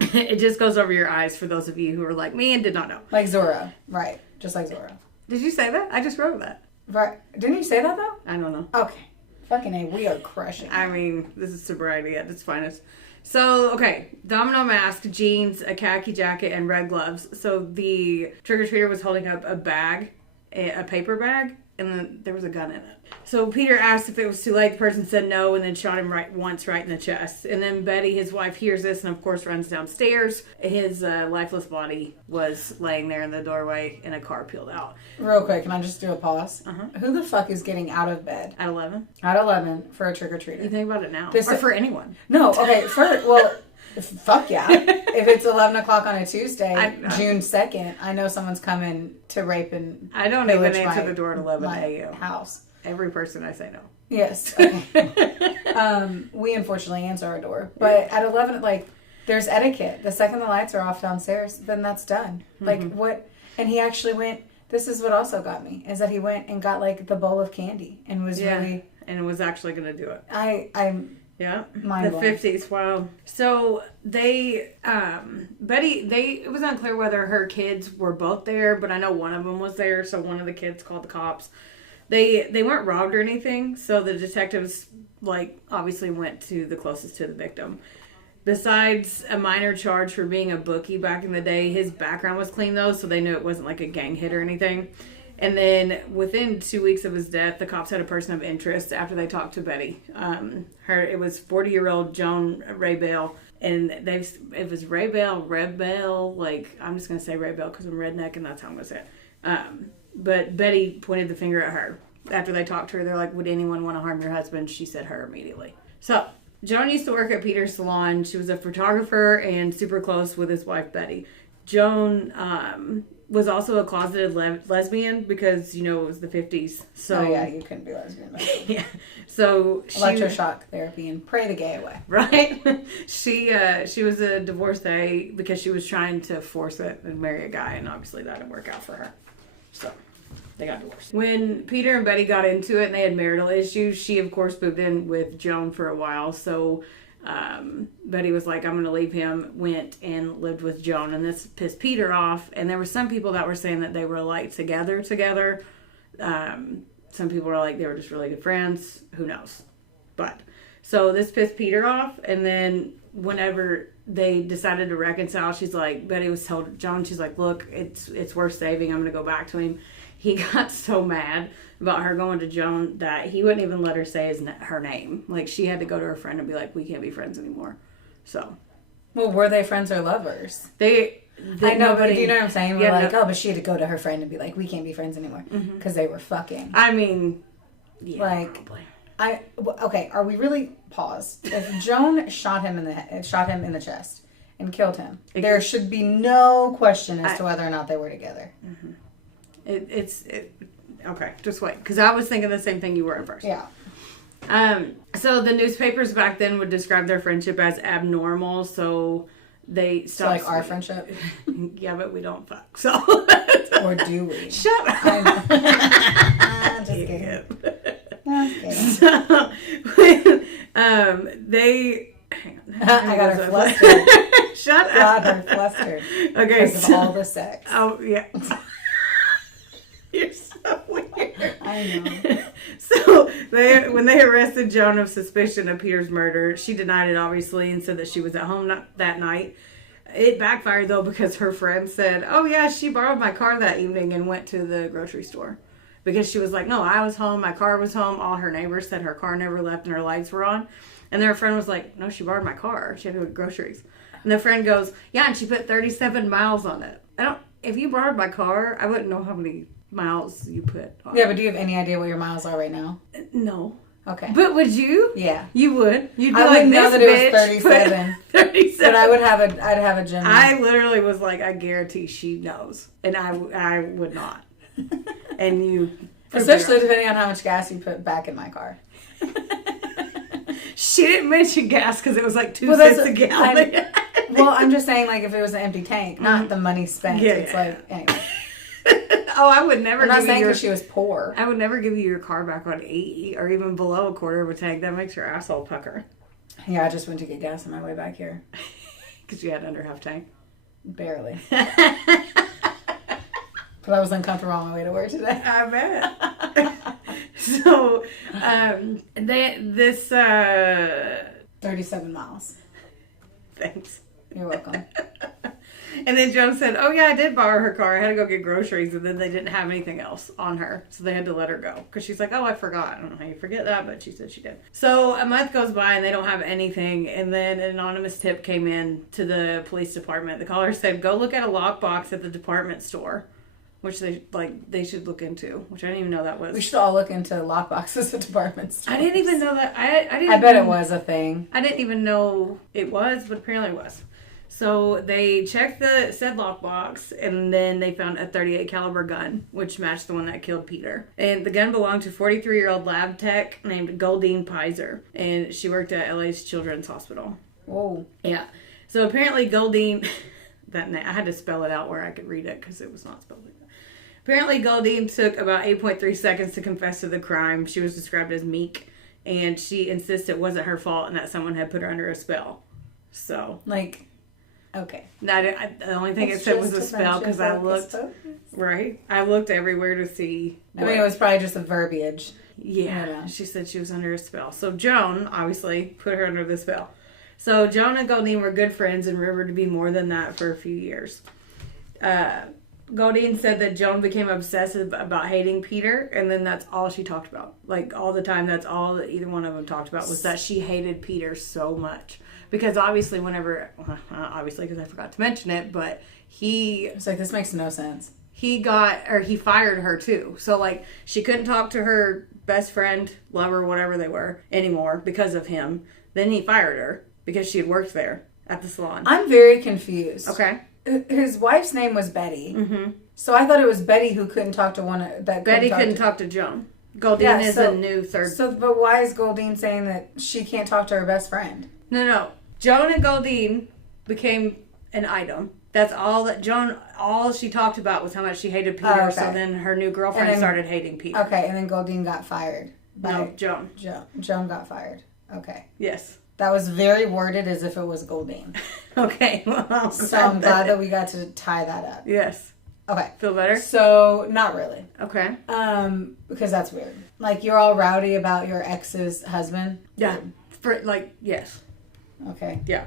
It just goes over your eyes for those of you who are like me and did not know. Like Zorro, right? Just like Zorro. Did you say that? I just wrote that. Right? Didn't you say that though? I don't know. Okay. Fucking A, we are crushing. I mean, this is sobriety at its finest. So, okay, domino mask, jeans, a khaki jacket, and red gloves. So the trick-or-treater was holding up a bag, a paper bag, and then there was a gun in it. So Peter asked if it was too late. The person said no, and then shot him right in the chest. And then Betty, his wife, hears this and, of course, runs downstairs. His lifeless body was laying there in the doorway, and a car peeled out. Real quick, can I just do a pause? Uh-huh. Who the fuck is getting out of bed? At 11? At 11 for a trick-or-treater. You think about it now. Or for anyone. No, okay, fuck yeah. If it's 11 o'clock on a Tuesday, June 2nd, I know someone's coming to rape and I don't even answer the door at 11 a.m. house. Every person I say no. Yes. Okay. We unfortunately answer our door. But at 11, like, there's etiquette. The second the lights are off downstairs, then that's done. Mm-hmm. Like, what? And he actually went, this is what also got me, is that he went and got, like, the bowl of candy and was really... And was actually going to do it. Yeah. The 50s, wow. So they, it was unclear whether her kids were both there, but I know one of them was there, so one of the kids called the cops. They weren't robbed or anything, so the detectives, like, obviously went to the closest to the victim. Besides a minor charge for being a bookie back in the day, his background was clean, though, so they knew it wasn't, like, a gang hit or anything. And then within 2 weeks of his death, the cops had a person of interest after they talked to Betty. It was 40-year-old Joan Rabel, and it was Rabel, like, I'm just going to say Rabel because I'm redneck, and that's how I'm going to say it. But Betty pointed the finger at her. After they talked to her, they're like, would anyone want to harm your husband? She said her immediately. So, Joan used to work at Peter's salon. She was a photographer and super close with his wife, Betty. Joan was also a closeted lesbian because, it was the 50s. So, oh, yeah, you couldn't be lesbian. Yeah. So, electroshock therapy and pray the gay away. Right? She was a divorcee because she was trying to force it and marry a guy, and obviously that didn't work out for her. So, they got divorced. When Peter and Betty got into it and they had marital issues, she, of course, moved in with Joan for a while. So, Betty was like, I'm going to leave him, went and lived with Joan. And this pissed Peter off. And there were some people that were saying that they were, like, together. Some people were like, they were just really good friends. Who knows? But, so this pissed Peter off. And then whenever they decided to reconcile. She's like, Betty was told Joan, she's like, look, it's worth saving. I'm going to go back to him. He got so mad about her going to Joan that he wouldn't even let her say her name. Like, she had to go to her friend and be like, we can't be friends anymore. So. Well, were they friends or lovers? I know, but you know what I'm saying? We're yeah, like, but she had to go to her friend and be like, we can't be friends anymore. Because they were fucking. I mean, yeah, like, probably. Okay, are we really, pause. If Joan shot him in the chest and killed him, there should be no question as to whether or not they were together. Okay, just wait. Because I was thinking the same thing you were at first. Yeah. So the newspapers back then would describe their friendship as abnormal, so they stopped. So like our friendship? Yeah, but we don't fuck, so. Or do we? Shut up. I'm just kidding. No, So, they... Hang on. I got her flustered. Shut up. Got her flustered. Okay, because of all the sex. Oh, yeah. You're so weird. I know. So, when they arrested Joan of suspicion of Peter's murder, she denied it, obviously, and said that she was at home that night. It backfired, though, because her friend said, oh, yeah, she borrowed my car that evening and went to the grocery store. Because she was like, no, I was home, my car was home. All her neighbors said her car never left and her lights were on. And their friend was like, no, she borrowed my car. She had to go get groceries. And the friend goes, yeah, and she put 37 miles on it. If you borrowed my car, I wouldn't know how many miles you put on Yeah, it. but do you have any idea what your miles are right now? No. Okay. But would you? Yeah. You would. You'd be I like, wouldn't know that it was 37. 37. But I'd have a Gemini. I literally was like, I guarantee she knows. And I would not. And you... Especially depending on how much gas you put back in my car. She didn't mention gas because it was like 2 cents a gallon. Well, I'm just saying, like, if it was an empty tank, not the money spent. Yeah, it's like, anyway. Oh, I would never I'm not give saying you because she was poor. I would never give you your car back on 80 or even below a quarter of a tank. That makes your asshole pucker. Yeah, I just went to get gas on my way back here. Because you had under half tank. Barely. But I was uncomfortable on my way to work today. I bet. So, 37 miles. Thanks. You're welcome. And then Joan said, oh yeah, I did borrow her car. I had to go get groceries, and then they didn't have anything else on her. So they had to let her go. Because she's like, oh, I forgot. I don't know how you forget that, but she said she did. So a month goes by, and they don't have anything. And then an anonymous tip came in to the police department. The caller said, go look at a lockbox at the department store. Which they should look into. Which I didn't even know that was. We should all look into lockboxes at department stores. I didn't even know that. I bet it was a thing. I didn't even know it was, but apparently it was. So they checked the said lockbox, and then they found a .38 caliber gun, which matched the one that killed Peter. And the gun belonged to 43-year-old lab tech named Goldine Pizer, and she worked at LA's Children's Hospital. Whoa. Yeah. So apparently Goldine, I had to spell it out where I could read it because it was not spelled like that. Apparently Goldine took about 8.3 seconds to confess to the crime. She was described as meek, and she insisted it wasn't her fault and that someone had put her under a spell. So. Like... Okay. The only thing it said was a spell because I looked. Right. I looked everywhere to see. I mean, it was probably just the verbiage. Yeah. She said she was under a spell. So Joan, obviously, put her under the spell. So Joan and Goldine were good friends and rumored to be more than that for a few years. Goldine said that Joan became obsessive about hating Peter, and then that's all she talked about. Like, all the time, that's all that either one of them talked about was that she hated Peter so much. Because obviously obviously because I forgot to mention it, but it's like, this makes no sense. He fired her too. So like, she couldn't talk to her best friend, lover, whatever they were, anymore because of him. Then he fired her because she had worked there at the salon. I'm very confused. Okay. His wife's name was Betty. Mm-hmm. So I thought it was Betty who couldn't talk to Betty couldn't talk to Joan. Goldine is a new third. So, but why is Goldine saying that she can't talk to her best friend? No. Joan and Goldine became an item. That's all that Joan, all she talked about was how much she hated Peter. Okay. So then her new girlfriend started hating Peter. Okay, and then Goldine got fired. No, Joan. Joan got fired. Okay. Yes. That was very worded as if it was Goldine. Okay. Well, so I'm glad that we got to tie that up. Yes. Okay. Feel better? So, not really. Okay. Because that's weird. Like, you're all rowdy about your ex's husband? Yeah. Yes. Okay. Yeah.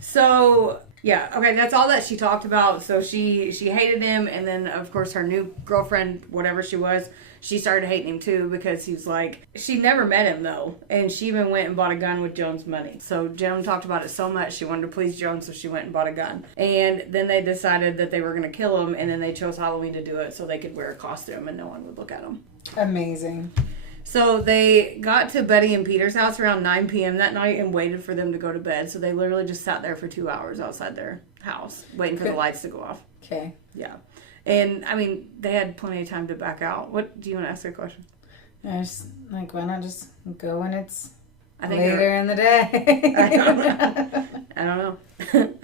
So, yeah, okay, that's all that she talked about. So she hated him, and then, of course, her new girlfriend, whatever she was, she started hating him, too, because he's like... She never met him, though, and she even went and bought a gun with Joan's money. So Joan talked about it so much, she wanted to please Joan, so she went and bought a gun. And then they decided that they were going to kill him, and then they chose Halloween to do it so they could wear a costume and no one would look at him. Amazing. So they got to Betty and Peter's house around 9 p.m. that night and waited for them to go to bed. So they literally just sat there for 2 hours outside their house, waiting for the lights to go off. Okay. Yeah. And, I mean, they had plenty of time to back out. What, do you want to ask a question? I just, like, why not just go when it's later in the day? I don't know.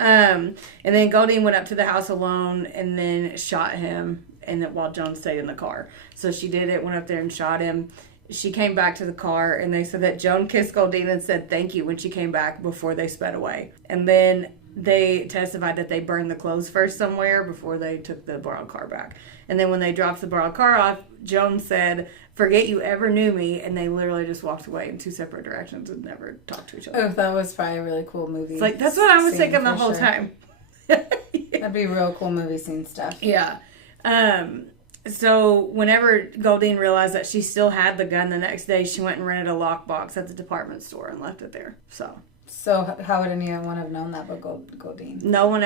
And then Goldine went up to the house alone and then shot him while Joan stayed in the car. So she did it, went up there and shot him. She came back to the car, and they said that Joan kissed Goldine and said thank you when she came back before they sped away. And then they testified that they burned the clothes first somewhere before they took the borrowed car back. And then when they dropped the borrowed car off, Joan said, "Forget you ever knew me," and they literally just walked away in 2 separate directions and never talked to each other. Oh, that was probably a really cool movie. It's like, that's what I was thinking the whole time. That'd be real cool movie scene stuff. Yeah. So whenever Goldine realized that she still had the gun the next day, she went and rented a lockbox at the department store and left it there. So how would anyone have known that but Goldine? No one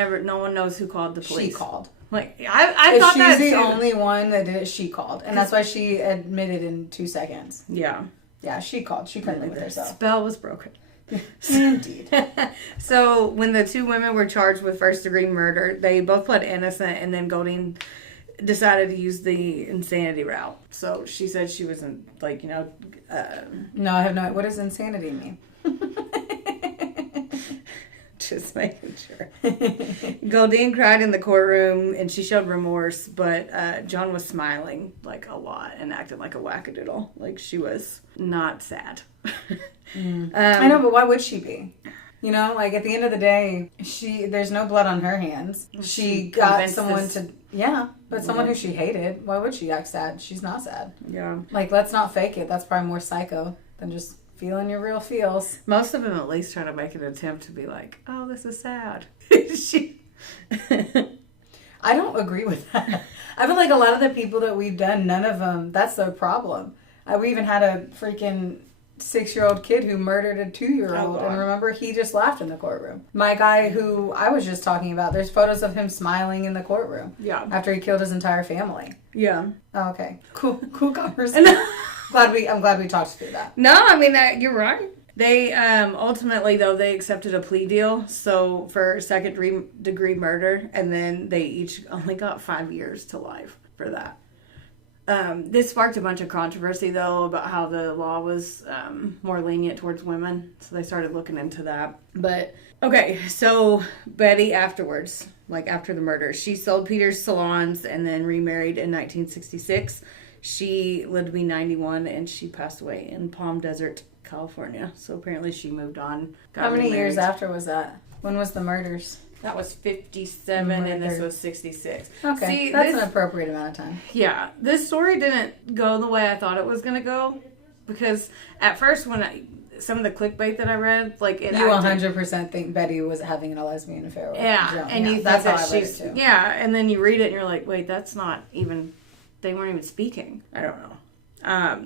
knows who called the police. She called. Like, I thought that she's the only one that did it, she called. And that's why she admitted in 2 seconds. Yeah. Yeah, she called. She couldn't live with herself. Spell was broken. Indeed. So when the 2 women were charged with first-degree murder, they both pled innocent, and then Goldine decided to use the insanity route. So she said she wasn't, like, No, I have no... What does insanity mean? Just making sure. Goldine cried in the courtroom, and she showed remorse, but Joan was smiling, like, a lot and acting like a wackadoodle. Like, she was not sad. I know, but why would she be? You know, like, at the end of the day, there's no blood on her hands. She got someone to... Yeah, but someone who she hated, why would she act sad? She's not sad. Yeah. Like, let's not fake it. That's probably more psycho than just feeling your real feels. Most of them at least try to make an attempt to be like, oh, this is sad. I don't agree with that. I feel like a lot of the people that we've done, none of them, that's their problem. We even had a freaking 6-year-old kid who murdered a 2-year-old. And remember, he just laughed in the courtroom. My guy who I was just talking about, there's photos of him smiling in the courtroom. Yeah. After he killed his entire family. Yeah. Oh, okay. Cool conversation. I'm glad we talked through that. No, I mean, you're right. They ultimately, though, they accepted a plea deal. So for second-degree murder, and then they each only got 5 years to life for that. This sparked a bunch of controversy, though, about how the law was more lenient towards women. So they started looking into that. But, okay, so Betty afterwards, like after the murder, she sold Peter's salons and then remarried in 1966. She lived to be 91, and she passed away in Palm Desert, California. So apparently she moved on. How many years after was that? When was the murders? That was 57, and this was 66. Okay, see, that's an appropriate amount of time. Yeah, this story didn't go the way I thought it was going to go. Because at first, some of the clickbait that I read, like... You 100% think Betty was having a lesbian affair with Joan. And you think that she's... Yeah, and then you read it, and you're like, wait, that's not even... They weren't even speaking. I don't know.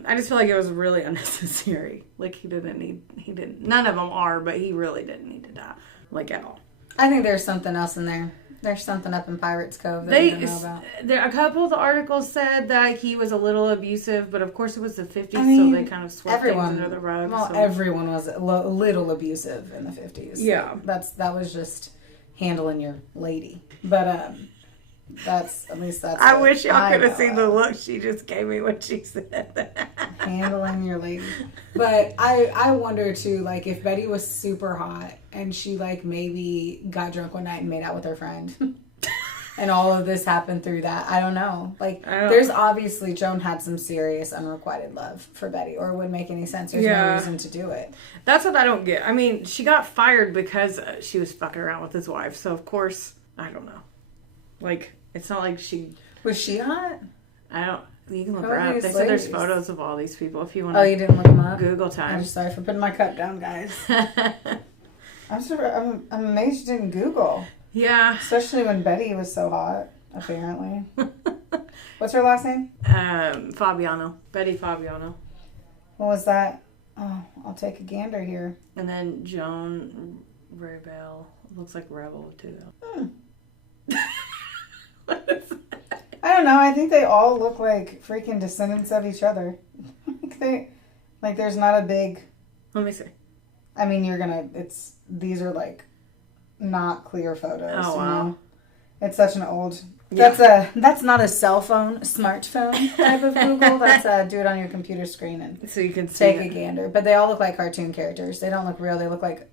I just feel like it was really unnecessary. Like, he didn't... None of them are, but he really didn't need to die. Like, at all. I think there's something else in there. There's something up in Pirates Cove that we don't know about. A couple of the articles said that he was a little abusive, but of course it was the 50s, so they kind of swept things under the rug. Well, everyone was a little abusive in the 50s. Yeah. That was just handling your lady. But, that's... I wish y'all could have seen the look she just gave me when she said that. Handling your lady. But I wonder, too, like, if Betty was super hot and she, like, maybe got drunk one night and made out with her friend. And all of this happened through that. I don't know. Like, there's obviously... Joan had some serious unrequited love for Betty, or it wouldn't make any sense. There's no reason to do it. That's what I don't get. I mean, she got fired because she was fucking around with his wife. So, of course, I don't know. Like... It's not like she... Was she hot? I don't... You can look her up. They said there's photos of all these people if you want to... Oh, you didn't look them up? Google time. I'm sorry for putting my cup down, guys. I'm amazed you didn't Google. Yeah. Especially when Betty was so hot, apparently. What's her last name? Fabiano. Betty Fabiano. What was that? Oh, I'll take a gander here. And then Joan Rabel. Looks like Rebel, too, though. What is that? I don't know. I think they all look like freaking descendants of each other. Like there's not a big... Let me see. I mean, these are like not clear photos. Oh, wow. You know? It's such an old... Yeah. That's not a cell phone, smartphone type of Google. That's do it on your computer screen and so you can take a gander. But they all look like cartoon characters. They don't look real. They look like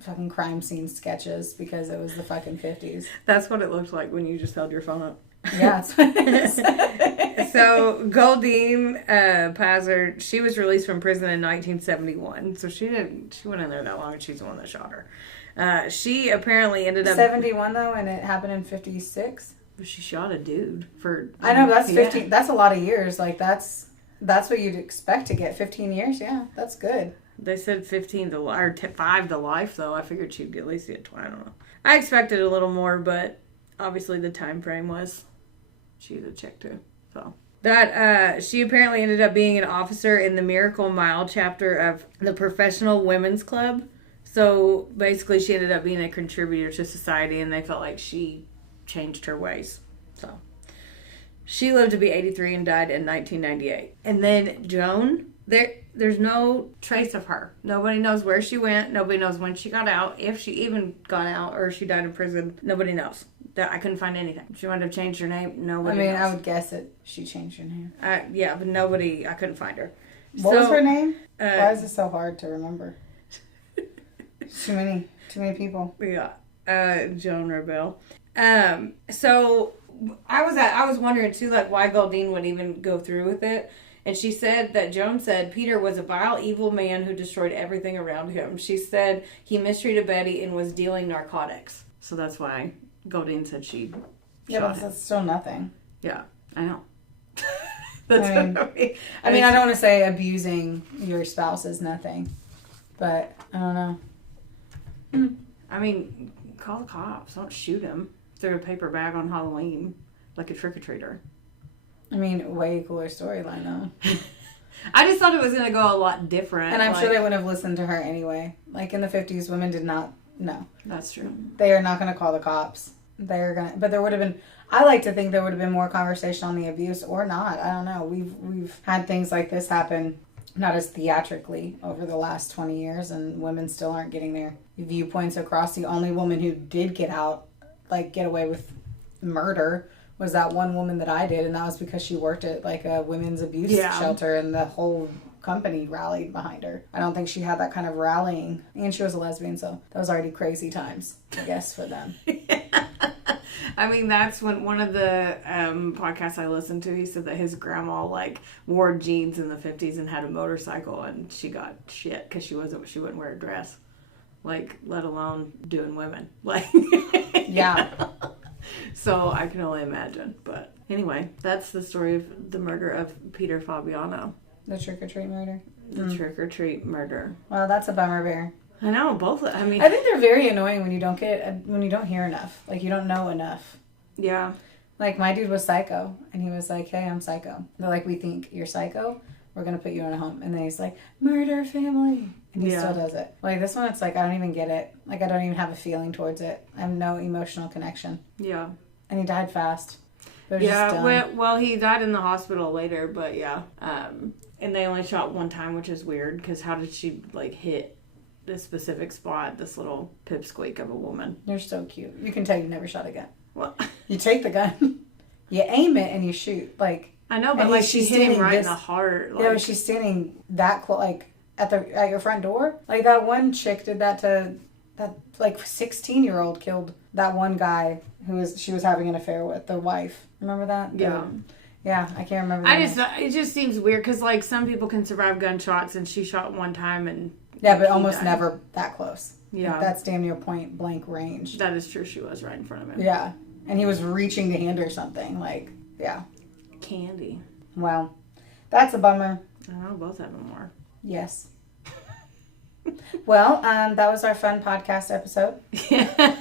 fucking crime scene sketches because it was the fucking 50s. That's what it looked like when you just held your phone up. Yeah. That's what it is. So Goldine Pazard, she was released from prison in 1971. So she went in there that long, and she's the one that shot her. She apparently ended up 71 though, and it happened in 56. She shot a dude for. I know, but that's 15. Yeah. That's a lot of years. Like that's what you'd expect to get. 15 years. Yeah, that's good. They said 15 to or 5 to life though. I figured she'd at least get 20. I don't know. I expected a little more, but obviously the time frame was. She's a chick too. So that she apparently ended up being an officer in the Miracle Mile chapter of the Professional Women's Club. So basically, she ended up being a contributor to society, and they felt like she changed her ways. So she lived to be 83 and died in 1998. And then Joan, there's no trace of her. Nobody knows where she went. Nobody knows when she got out, if she even got out, or she died in prison. Nobody knows. I couldn't find anything. She might have changed her name. Nobody knows. I would guess that she changed her name. Yeah, but I couldn't find her. What was her name? Why is it so hard to remember? Too many people. Yeah, Joan Rabel. So I was wondering too, like why Goldine would even go through with it. And she said that Joan said Peter was a vile, evil man who destroyed everything around him. She said he mistreated Betty and was dealing narcotics. So that's why Goldine said she Yeah, but that's still nothing. Yeah, I know. That's I mean, I don't want to say abusing your spouse is nothing, but I don't know. I mean, call the cops. Don't shoot him. Throw a paper bag on Halloween like a trick-or-treater. I mean, way cooler storyline, though. I just thought it was going to go a lot different. And I'm sure they wouldn't have listened to her anyway. Like, in the 50s, women did not know. That's true. They are not going to call the cops. But there would have been... I like to think there would have been more conversation on the abuse or not. I don't know. We've had things like this happen, not as theatrically, over the last 20 years, and women still aren't getting their viewpoints across. The only woman who did get away with murder was that one woman that I did, and that was because she worked at like a women's abuse shelter, and the whole company rallied behind her. I don't think she had that kind of rallying, and she was a lesbian, so that was already crazy times, I guess, for them. I mean, that's when one of the podcasts I listened to, he said that his grandma wore jeans in the 50s and had a motorcycle, and she got shit because she wouldn't wear a dress, let alone doing women. Yeah. So I can only imagine. But anyway, that's the story of the murder of Peter Fabiano. The trick-or-treat murder? The trick-or-treat murder. Well, that's a bummer, Bear. I know, both. I mean, I think they're very annoying when you don't hear enough. Like, you don't know enough. Yeah. Like, my dude was psycho, and he was like, hey, I'm psycho. They're like, we think you're psycho. We're going to put you in a home. And then he's like, murder family. And he still does it. Like, this one, it's like, I don't even get it. Like, I don't even have a feeling towards it. I have no emotional connection. Yeah. And he died fast. Well, he died in the hospital later, but yeah. And they only shot one time, which is weird, because how did she, hit this specific spot, this little pipsqueak of a woman? You're so cute. You can tell you never shot a gun. Well, you take the gun, you aim it, and you shoot. I know, but she hit him right in the heart. Yeah, she's standing that close, at your front door. Like, that one chick did that to that 16-year-old killed that one guy she was having an affair with, the wife. Remember that? Yeah. Yeah, I can't remember. It just seems weird because some people can survive gunshots, and she shot one time and. Yeah, but almost never that close. Yeah. That's damn near point blank range. That is true. She was right in front of him. Yeah. And he was reaching to hand her something. Yeah. Candy. Well, that's a bummer. I know, both of them were. Yes. Well, that was our fun podcast episode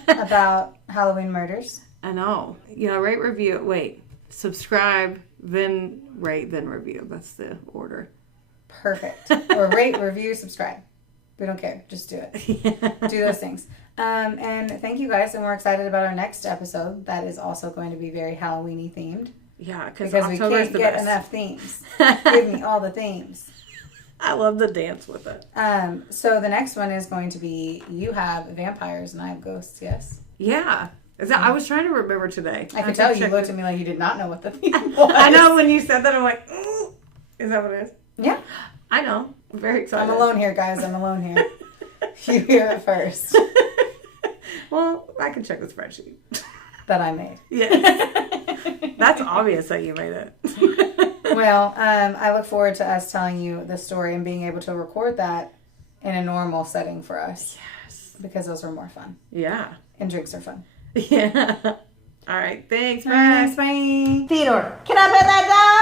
about Halloween murders. I know. Rate, review. Wait. Subscribe, then rate, then review. That's the order. Perfect. Or rate, review, subscribe. We don't care. Just do it. Do those things. And thank you guys. And we're excited about our next episode. That is also going to be very Halloween-y themed. Yeah, because we can't get enough themes. Give me all the themes. I love the dance with it. So the next one is going to be, you have vampires and I have ghosts, yes? Yeah. I was trying to remember today. I could tell you looked at me like you did not know what the theme was. I know, when you said that, I'm like, is that what it is? Yeah. I know. I'm very excited. I'm alone here, guys. I'm alone here. You hear it first. Well, I can check the spreadsheet. That I made. Yeah. That's obvious that you made it. Well, I look forward to us telling you the story and being able to record that in a normal setting for us. Yes. Because those are more fun. Yeah. And drinks are fun. Yeah. All right. Thanks. Bye. Thanks. Bye. Theodore, can I pet that dog?